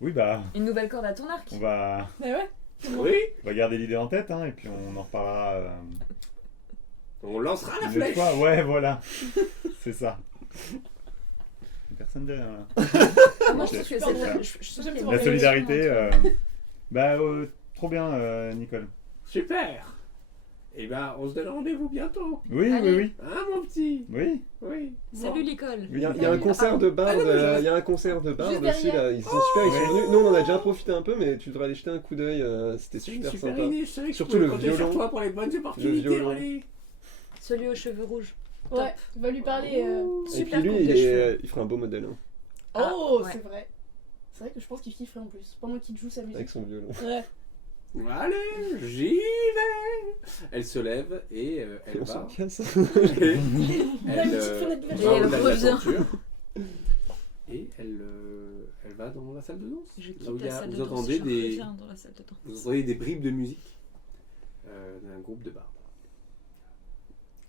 oui, bah Une nouvelle corde à ton arc. on va Mais ouais. oui. garder l'idée en tête, hein, et puis on en reparlera On lancera la une autre flèche. fois. Ouais, voilà, c'est ça. Personne derrière là. Ah, moi, Ok. je trouve que Super c'est drôle. je trouve J'aime qu'il y a ce une La solidarité, relation entre- bah trop bien, Nicole. Super. Et ben, on se donne rendez-vous bientôt. Oui, Allez. oui, oui, Hein, mon petit? oui. Oui. Salut, Nicole. Il y a un concert de barde, il y a un concert de barde Juste aussi derrière. là, ils sont super, ils sont venus. Nous on en a déjà profité un peu, mais tu devrais aller jeter un coup d'œil, c'était C'est une super super sympa. idée. Je savais que Surtout je pouvais le compter sur violon. toi pour les bonnes opportunités. violon. Allez. Celui aux cheveux rouges. Ouais, va lui parler. Et Super puis lui, coupe de cheveux. il fera un beau modèle hein, Oh, Ah, ouais. c'est vrai. C'est vrai que je pense qu'il kifferait en plus. Pendant qu'il joue sa avec musique. son violon. Ouais. Allez, j'y vais. Elle se lève et elle On s'en va. casse. Et On a une petite fenêtre va d'ouverture. Et elle au-delà de revient. l'aventure. Et elle va dans la salle de danse. Je Là quitte où il y la a- salle de vous danse. entendez Je des, reviens dans la salle de danse. vous entendez des bribes de musique d'un groupe de bardes.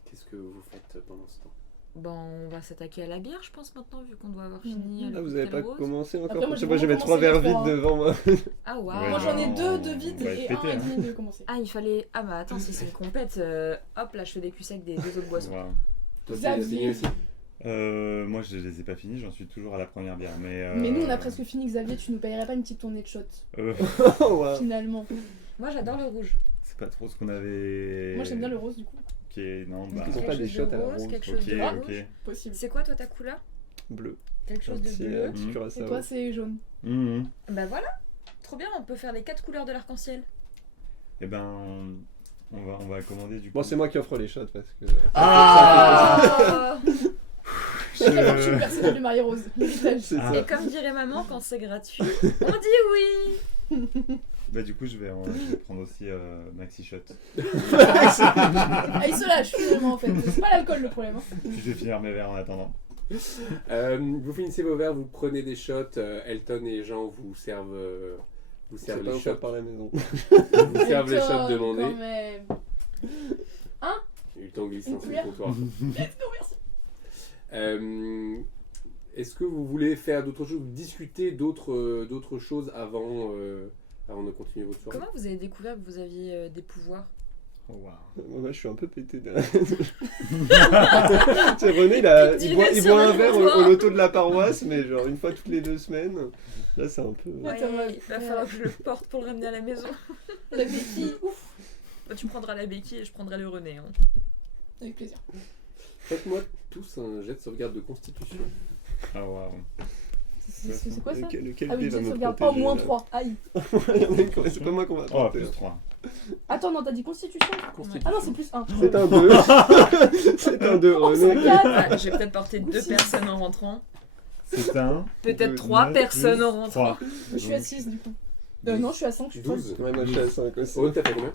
Qu'est-ce que vous faites pendant ce temps? Bon, on va s'attaquer à la bière, je pense, maintenant, vu qu'on doit avoir Mhm. fini. le Ah, vous avez cocktail pas rose. commencé encore? Après, moi, Parce que j'ai moi j'ai mes vraiment 3 verres commencé vides les devant moi. Ah, waouh. Ouais, Moi j'en ai non, deux de on vides va être et pété, un et hein. demi de commencer. Ah, il fallait. Ah, bah attends, si c'est une compète, hop, là, je fais des culs secs des deux autres boissons. Voilà. Toi, tu les as Xavier. signés aussi. Moi je les ai pas finis, j'en suis toujours à la première bière, mais. Mais nous on a presque fini, Xavier, tu nous payerais pas une petite tournée de shot Oh, wow. finalement. Moi, j'adore le rouge. C'est pas trop ce qu'on avait. Moi j'aime bien le rose du coup. Ok, non, bah. Ils ont Quelque pas des chose de shots à la rose, rose. quelque Ok, chose de ok. rouge. Possible. C'est quoi, toi, ta couleur? Bleu. Quelque chose de Petit, bleu. petit Mhm. Et curaçao. toi c'est jaune. Mhm. Bah voilà, trop bien, on peut faire les 4 couleurs de l'arc-en-ciel. Eh ben, On va commander du coup. Bon, c'est moi qui offre les shots parce que. Ah C'est la fortune personnelle de Marie-Rose. L'héritage. C'est Ah. ça. Et comme dirait maman, quand c'est gratuit, on dit oui. Bah du coup je vais prendre aussi Maxi Shot. Ah, il se lâche finalement en fait. C'est pas l'alcool le problème. Hein. Puis je vais finir mes verres en attendant. Vous finissez vos verres, vous prenez des shots. Elton et Jean vous servent C'est pas les offert shots. par la maison. Vous servent les shots Quand demandés. même. Il y a eu le temps glissant Une sur le cuillère. comptoir. Let's go, merci. Est-ce que vous voulez faire d'autres choses, discuter d'autres choses avant de continuer votre soirée? Comment vous avez découvert que vous aviez des pouvoirs? Oh waouh. Moi, je suis un peu pété derrière. Tu sais, René, il boit un verre au loto de la paroisse, mais genre une fois toutes les 2 semaines. Là, c'est un peu. Ouais, t'as mal. Il va falloir que je le porte pour le ramener à la maison. La béquille, ouf. Bah, tu prendras la béquille et je prendrai le René. Hein. Avec plaisir. Faites-moi tous un jet de sauvegarde de constitution. Ah waouh. C'est quoi ça? Lequel Ah oui, dé va je me sauvegarde. protéger Oh, moins là 3. Aïe. Il y en a une qui- C'est pas moi qu'on va Oh porter. plus 3. Attends, non, t'as dit constitution? Constitution. Ah non, c'est plus 1. C'est un 2. C'est un 2, Oh, René. c'est 4. Ah, j'ai peut-être porté 2 Aussi. personnes en rentrant. C'est un. Peut-être 3 personnes en rentrant. 3. Je suis à 6 du coup. Non, je suis à 5, je suis folle. 12. Ouais, moi je suis à 5 aussi. Oh, t'as fait combien?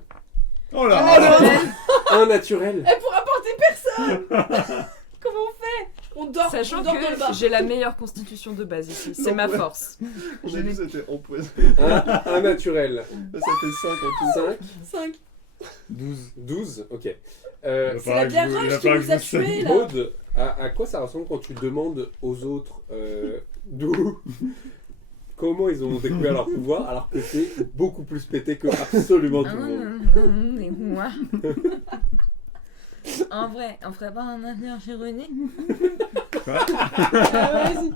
Oh là Ah, là. non. Un naturel. Elle pourra porter personne. Comment on fait? On dort, Sachant on dort dans le que bar. j'ai la meilleure constitution de base ici. C'est Non, ma ouais. force. On a dit que c'était empoisonné. Un naturel. Ça fait 5 en tout. 5, 5. 12. 12, ok. C'est la bière rage qui nous a tués là. Maud, à quoi ça ressemble quand tu demandes aux autres d'où comment ils ont découvert leur pouvoir alors que c'est beaucoup plus pété que absolument tout le monde. Et moi. En vrai, on ferait pas un avenir chez René? Ah, vas-y.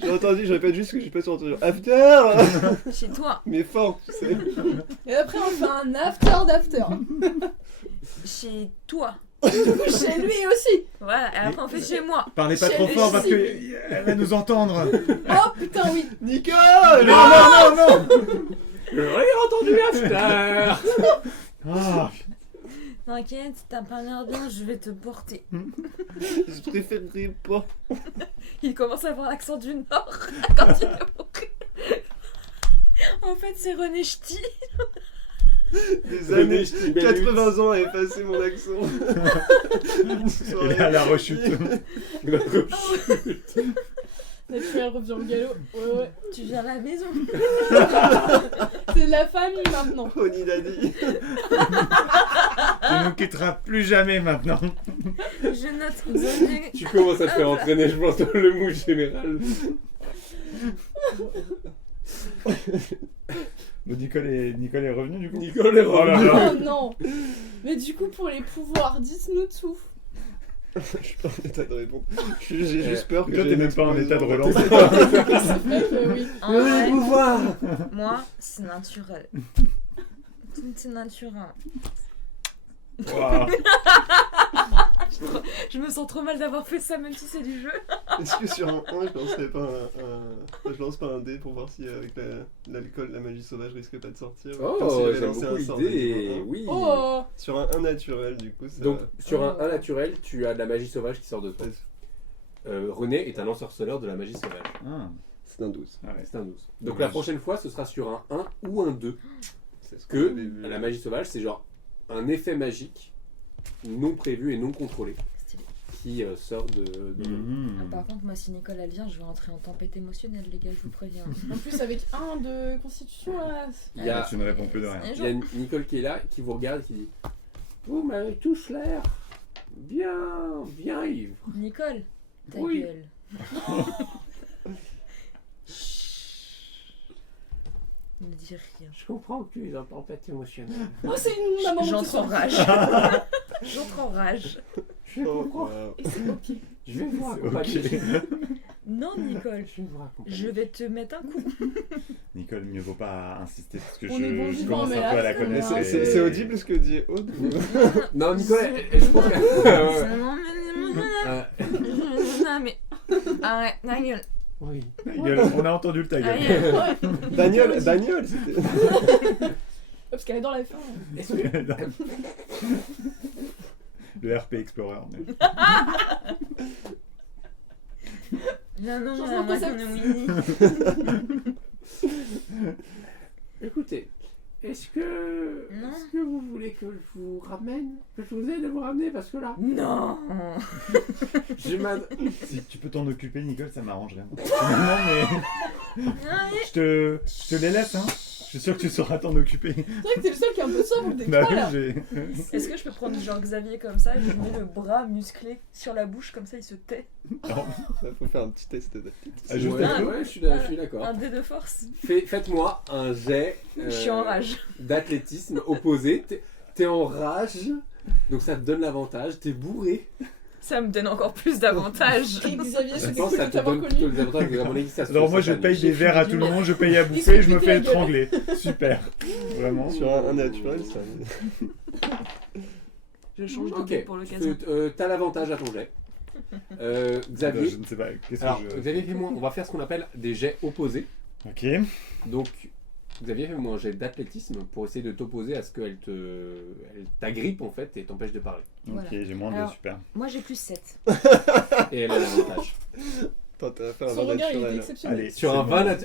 J'ai entendu, je répète juste ce que j'ai pas entendu. After. Chez toi. Mais fort, tu sais. Et après, on fait un after d'after. Chez toi. Chez lui aussi. Voilà, et après on fait chez moi. Parlez pas Chez trop lui fort parce aussi. qu'elle va nous entendre. Oh putain, oui. Nicole. Non. J'ai entendu after. Ah. T'inquiète, si t'as pas l'air bien, je vais te porter. Je préférerais pas. Il commence à avoir l'accent du Nord quand il est bourré. En fait, c'est René Ch'ti. Des années 80 ans à effacer mon accent. Il est à la rechute. Naturel revient au galop. Ouais. Tu viens à la maison. C'est de la famille maintenant. Honey Daddy. Tu nous quitteras plus jamais maintenant. Je note René. Tu commences à te faire entraîner, je pense, dans le mood général. Bon, Nicole est revenue du coup. Nicole est Oh là revenu. là. Oh non. Mais du coup, pour les pouvoirs, dites-nous tout. Je suis pas en état de répondre. J'ai juste peur que Toi, j'ai t'es une même pas en état de explosion. relance. C'est vrai que oui. En vrai, pouvoir. moi, c'est naturel. C'est naturel. Waouh. Je me sens trop mal d'avoir fait ça, même si c'est du jeu. Est-ce que sur un 1, je lancerais pas je lance pas un dé pour voir si avec l'alcool, la magie sauvage risque pas de sortir. Comme si Oh, j'avais j'aime lancé beaucoup un sort l'idée. de niveau 1. Oui. Oh. Sur un 1 naturel, du coup, ça. Donc, sur un Oh. 1 naturel, tu as de la magie sauvage qui sort de toi. René est un ensorceleur de la magie sauvage. Ah. C'est un 12. Ah ouais. C'est un 12. Donc Dommage. la prochaine fois, ce sera sur un 1 ou un 2. C'est ce Que qu'on avait vu. la magie sauvage, c'est genre un effet magique non prévu et non contrôlé Stylé. qui sort de... Mhm. Ah, par contre, moi, si Nicole elle vient, je vais rentrer en tempête émotionnelle, les gars, je vous préviens. En plus, avec 1 de constitution là. Il y a, Tu ne réponds plus de rien. il y a Nicole qui est là, qui vous regarde et qui dit « Vous m'avez tous l'air bien ivre. Nicole, ta Oui. gueule. Ne dis rien. Je comprends que tu es en tempête émotionnelle. Oh, c'est une maman qui J'entre en sort. rage. J'entre en rage. Je Oh, comprends. wow. Et c'est ok. Je vais vous C'est accompagner. Non, Nicole, Je vais vous accompagner. je vais te mettre un coup. Nicole, mieux vaut pas insister parce que On est bon je vivant, commence mais un là, peu à la c'est- Mais connaître. c'est audible ce que dit Aude. Non, Nicole, je pense que... Non, mais. Arrête, ta gueule. Oui. Ta gueule, on a entendu le ta gueule. Ta gueule. Bagnole, c'était. Parce qu'elle est dans la fin. Est-ce que... Le RP Explorer. mais- Non, Changement de moi, concept. oui. Écoutez, est-ce Non. que vous voulez que je vous ramène? Que je vous aide à vous ramener? Parce que là, Non. j'ai ma... Si tu peux t'en occuper, Nicole, ça m'arrangerait. Non, mais je te les laisse, hein. Je suis sûr que tu sauras t'en occuper. C'est vrai que t'es le seul qui est un peu sobre des Bah trois oui, là. j'ai. Est-ce que je peux prendre genre Xavier comme ça et je lui mets le bras musclé sur la bouche comme ça il se tait? Non. Il faut faire un petit test d'aptitude. Ah, je ouais, sais. ouais, je suis d'accord. Un dé de force. Faites-moi un jet Je suis en rage. d'athlétisme opposé. T'es en rage, donc ça te donne l'avantage. T'es bourré. Ça me donne encore plus d'avantages. Et Xavier, Je c'est des pense que coups ça de te t'avoir donne plutôt connu. les avantages. Mais à mon avis, ça se Alors fait moi je cette paye année. des verres à tout le monde, je paye à Il bouffer, se je me fait fais péter la gueule. étrangler. Super. Vraiment. Sur un naturel, ça. Je change de Ok, goût pour l'occasion. t'as l'avantage à ton jet. Xavier, Je ne sais pas. Qu'est-ce alors que je. Xavier, fais-moi, on va faire ce qu'on appelle des jets opposés. Ok. Donc, Xavier, fais-moi un jet d'athlétisme pour essayer de t'opposer à ce qu'elle elle t'agrippe en fait et t'empêche de parler. Voilà. Ok, j'ai moins de Alors- super. Moi j'ai plus 7. Et elle a l'avantage. Attends, t'as fait un Son vin regard, il est naturel. exceptionnel. Allez. Sur c'est un bon. 20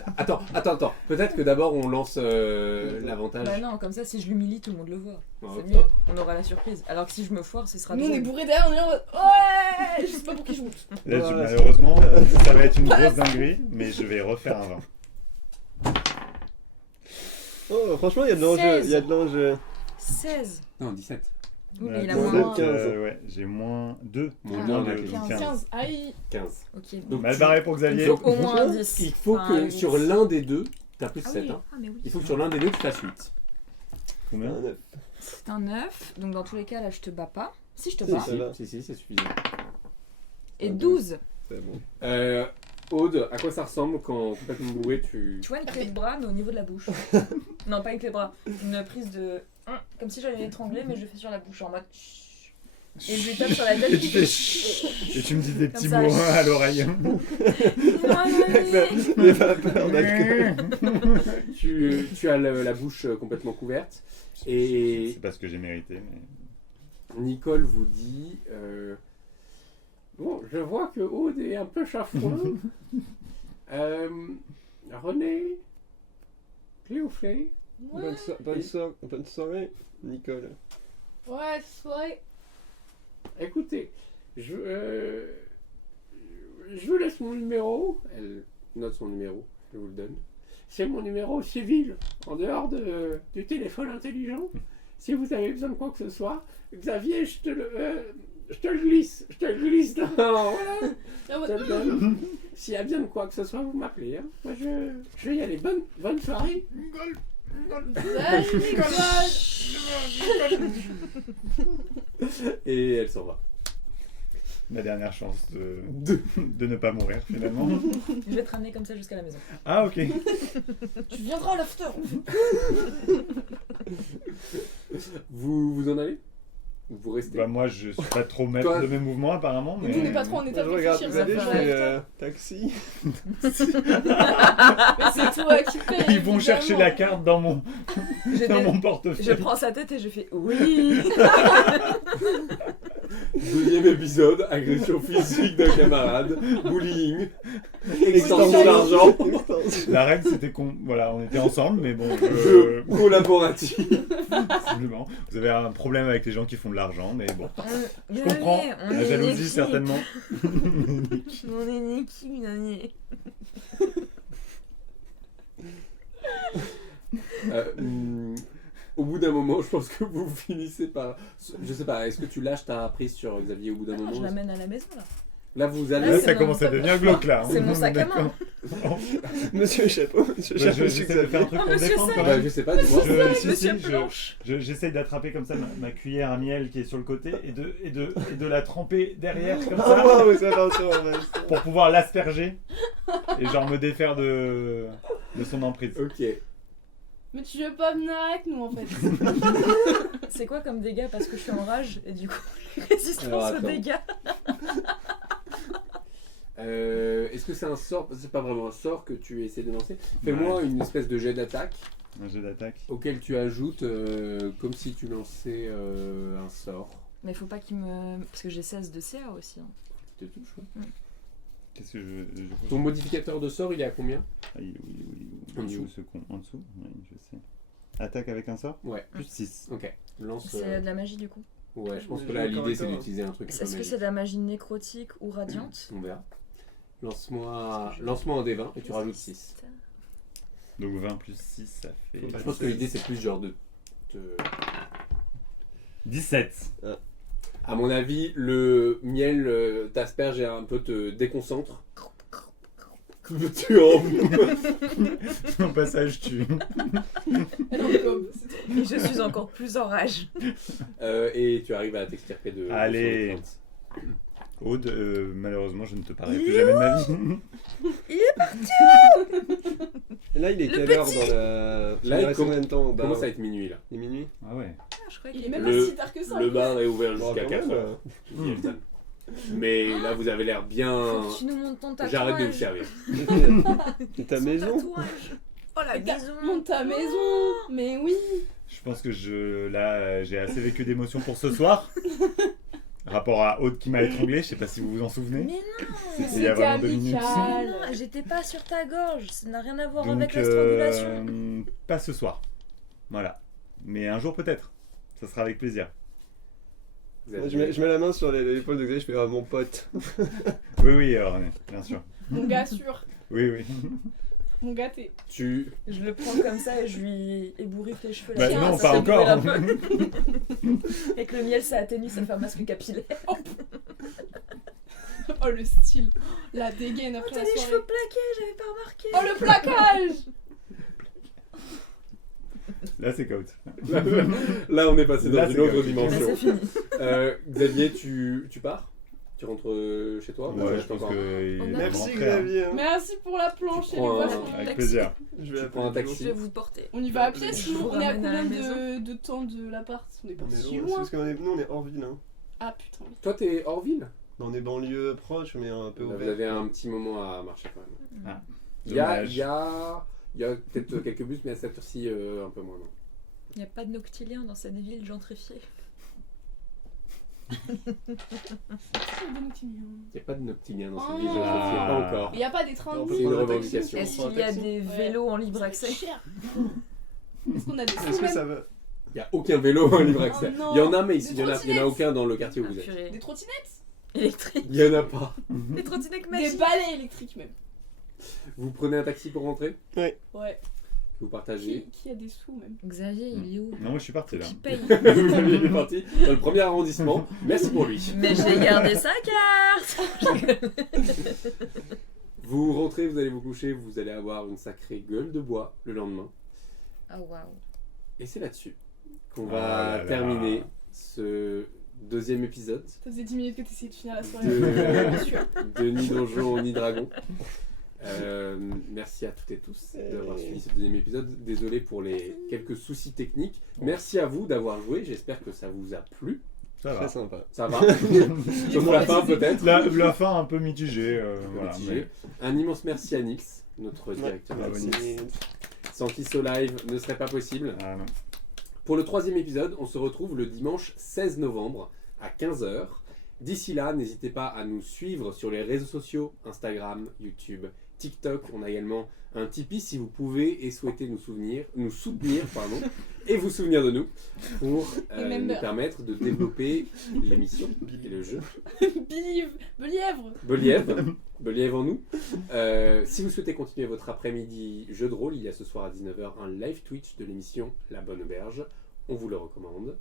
Attends. Peut-être que d'abord on lance l'avantage. Bah non, comme ça si je l'humilie tout le monde le voit. Ah, C'est ok. mieux, on aura la surprise. Alors que si je me foire ce sera Nous on est drôle. bourrés derrière, on est en mode ouais. Je sais pas pour qui je route. Là, Voilà, malheureusement, ça va être une grosse dinguerie, mais je vais refaire un 20. Oh, franchement, il y a de l'enjeu. 16. Il y a de l'enjeu. 16. Non, 17. Oui, mais il a bon, moins. donc, 15. Ouais, j'ai moins 2. Moins Ah, deux en de- athlétisme. 15. Aïe. 15. Ok. Donc, Mal tu- barré pour Il Xavier. faut au moins un 10. il faut Enfin, que un sur 8. l'un des deux, t'as plus Ah 7. oui. Hein. Ah mais oui. Il faut que sur l'un des deux tu fasses 8. Combien Un neuf. C'est un 9. Donc dans tous les cas là je te bats pas. Si je te Si, bats. ça va. Si, c'est suffisant. Et un 12. C'est bon. Aude, à quoi ça ressemble quand complètement bourré tu. Tu vois une clé de bras mais au niveau de la bouche. Non pas une clé de bras. Une prise de. Comme si j'allais l'étrangler mais je fais sur la bouche en mode. Chut. Et je lui tape sur la tête. Et tu fais chut. Et tu me dis des petits ça. mots à l'oreille. Les vapeurs d'alcool. tu as la bouche complètement couverte. Et C'est pas ce que j'ai mérité, mais. Nicole vous dit bon, je vois que Aude est un peu chafouin. René, Cléophée, Ouais. Bonne soirée, Nicole. Ouais, soirée. écoutez, je vous laisse mon numéro. Elle note son numéro, je vous le donne. C'est mon numéro civil, en dehors du téléphone intelligent. Si vous avez besoin de quoi que ce soit, Xavier, je te le glisse. Là, voilà. Ah ouais. Je te le donne. S'il y a besoin de quoi que ce soit, vous m'appelez. Hein. Moi, je vais y aller. Bonne soirée. Salut Nicolas. Et elle s'en va. Ma dernière chance de ne pas mourir finalement. Je vais te ramener comme ça jusqu'à la maison. Ah ok. Tu viendras à l'after. Vous en allez? Vous restez? Bah moi je suis pas trop maître Toi- de mes mouvements apparemment. Et Mais... nous, on n'est pas trop en état Je de regarde réfléchir. Xavier, ça je fait fais un taxi. Mais c'est toi qui paye. Ils vont chercher la carte dans mon portefeuille. Je prends sa tête et je fais oui. Deuxième épisode, agression physique d'un camarade, bullying, Extension extension d'argent, La règle c'était qu'on voilà, on était ensemble mais bon jeu collaboratif. visiblement, vous avez un problème avec les gens qui font de l'argent mais bon. Je comprends la jalousie certainement. On est une équipe, Nani. Au bout d'un moment, je pense que vous finissez par... Je sais pas, est-ce que tu lâches ta prise sur Xavier au bout d'un moment? Je l'amène à la maison là. Là, vous Là, allez... Là c'est ça mon- commence à devenir glauque là. C'est mon sac à main. D'accord. Monsieur Chapeau, Monsieur Ouais, Chapeau, j'essaie de faire un truc Oh, pour me monsieur défendre Sac. quand Bah, même. je sais pas, dis-moi. Monsieur Planche. J'essaye d'attraper comme ça ma cuillère à miel qui est sur le côté et de la tremper derrière comme Ah ça waouh, ça va sur ma pour pouvoir l'asperger et genre me défaire de son emprise. Ok. Mais tu veux pas venir avec nous en fait. C'est quoi comme dégâts parce que je suis en rage et du coup Alors, résistance aux attends. dégâts. Est-ce que c'est un sort? C'est pas vraiment un sort que tu essaies de lancer. Fais-moi une espèce de jet d'attaque. Un jeu d'attaque. auquel tu ajoutes comme si tu lançais un sort. Mais faut pas qu'il me. Parce que j'ai 16 de CA aussi. Hein. Tu te touches, ouais. Qu'est-ce que je... Ton modificateur de sort, il est à combien? Ah, il En est dessous. où ce con? En dessous? Oui, je sais. Attaque avec un sort? Ouais. Plus 6. Ok. Lance. C'est de la magie du coup. Ouais, je pense Mais que là, j'ai l'idée, c'est encore- d'utiliser un truc. un peu Est-ce que magique. c'est de la magie nécrotique ou radiante? On verra. Lance-moi Parce que je- lance-moi un D20 et tu rajoutes 6. Donc 20 plus 6, ça fait... Je pense que l'idée, c'est plus genre de 17. À mon avis, le miel t'asperge et un peu te déconcentre. Tu en Mon passage tue. Elle en gobe, c'est trop. Et je suis encore plus en rage. Et tu arrives à t'extirper de. Allez. de son étreinte. Aude, malheureusement, je ne te parlerai plus jamais de ma vie. Et là, il est Le quelle heure petit dans la. Là, il il reste combien de temps au bar? Commence à être minuit là. Il est minuit. Ah ouais. Ah, je croyais Il qu'il est même Le- pas si tard que ça. Le bar est ouvert Bon, jusqu'à quand 4 même, heures. Yeltan. Mais là, vous avez l'air bien. Faut que tu nous montes ton tatouage. J'arrête de vous servir. C'est ta Son maison? tatouage. Oh la Mais t'as- maison. Monte ta maison. Mais oui. Je pense que là, j'ai assez vécu d'émotions pour ce soir. Rapport à Aude qui m'a étranglé, je sais pas si vous vous en souvenez. Mais non. C'était il y a C'était vraiment 2 minutes. amical. Non, j'étais pas sur ta gorge. Ça n'a rien à voir Donc, avec la strangulation. pas ce soir. Voilà. Mais un jour peut-être. Ça sera avec plaisir. Vous Moi, avez- je mets la main sur l'épaule de Xavier, je fais ah, mon pote. Oui, René, bien sûr. Mon gars sûr. Oui. Mon gâté. Tu. Je le prends comme ça et je lui ébouriffe les cheveux. Bah Tiens, non, ça pas fait encore. Un peu. Avec le miel, ça atténue, ça fait un masque capillaire. Oh le style. La dégaine Oh, après t'as la les soirée. cheveux plaqués, j'avais pas remarqué. Oh le plaquage. Là, c'est chaos. Là, on est passé dans Là, une c'est autre comme- Mais dimension. c'est fini. Xavier, tu pars? Tu rentres chez toi? Ouais, je pense que. On a- il va Merci rentrer, hein. Xavier. Merci pour la planche Tu et les prends un- boissons. Avec Taxi. plaisir. Je vais Tu prends un appeler taxi. Je vais vous porter. On y va à pied Je sinon vous on est à ramène à la combien de temps de l'appart? On est pas Mais si non, c'est loin. parce que nous on est hors ville. Hein. Ah putain. Oui. Toi, t'es hors ville? Dans des banlieues proches, mais un peu Vous ouvertes. avez un petit moment à marcher quand même. Ah, Il y a, dommage. il y a peut-être quelques bus, mais à cette heure-ci, un peu moins. Non. Il n'y a pas de noctilien dans cette ville gentrifiée. Il n'y a pas de noctilien dans cette Oh. ville, je ne sais pas encore. Il n'y a pas des trains On de peut C'est une nuit. prendre un taxi. revendication. On Est-ce prend un qu'il y a taxi. des vélos en libre accès? Cher. Est-ce qu'on a des Est-ce que ça va? Il n'y a aucun vélo en libre accès. Oh non. Il y en a, mais Des il n'y en a trottinettes. aucun dans le quartier où Ah, vous êtes. purée. Des trottinettes? Électriques. Il n'y en a pas. Des trottinettes Des magiques. balais électriques même. Vous prenez un taxi pour rentrer? Ouais. Vous partagez. Qui a des sous même? Xavier, il est où? Non, moi je suis parti là. Qui paye? Il est parti dans le premier arrondissement. Merci pour lui. Mais j'ai gardé sa carte. Vous rentrez, vous allez vous coucher, vous allez avoir une sacrée gueule de bois le lendemain. Oh waouh. Et c'est là-dessus qu'on Oh va là là. terminer ce deuxième épisode Ça faisait 10 minutes que t'essayais de finir la soirée. de Ni Donjon ni Dragon. Merci à toutes et tous d'avoir suivi ce deuxième épisode. Désolé pour les quelques soucis techniques. Merci à vous d'avoir joué. J'espère que ça vous a plu. Ça Très va. sympa. Ça va. Sauf la fin peut-être. La fin un peu mitigée. Voilà, Mitigé. Un immense merci à Nix, notre directeur Ouais, artistique, Nix. sans qui ce live ne serait pas possible. Ah, non. Pour le troisième épisode, on se retrouve le dimanche 16 novembre à 15h. D'ici là, n'hésitez pas à nous suivre sur les réseaux sociaux, Instagram, YouTube, TikTok. On a également un Tipeee si vous pouvez et souhaitez nous soutenir, et vous souvenir de nous pour Et member. nous permettre de développer l'émission et le jeu. Belièvre. Belièvre en nous. Si vous souhaitez continuer votre après-midi jeu de rôle, il y a ce soir à 19h un live Twitch de l'émission La Bonne Auberge. On vous le recommande.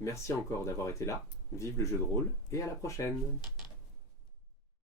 Merci encore d'avoir été là. Vive le jeu de rôle et à la prochaine.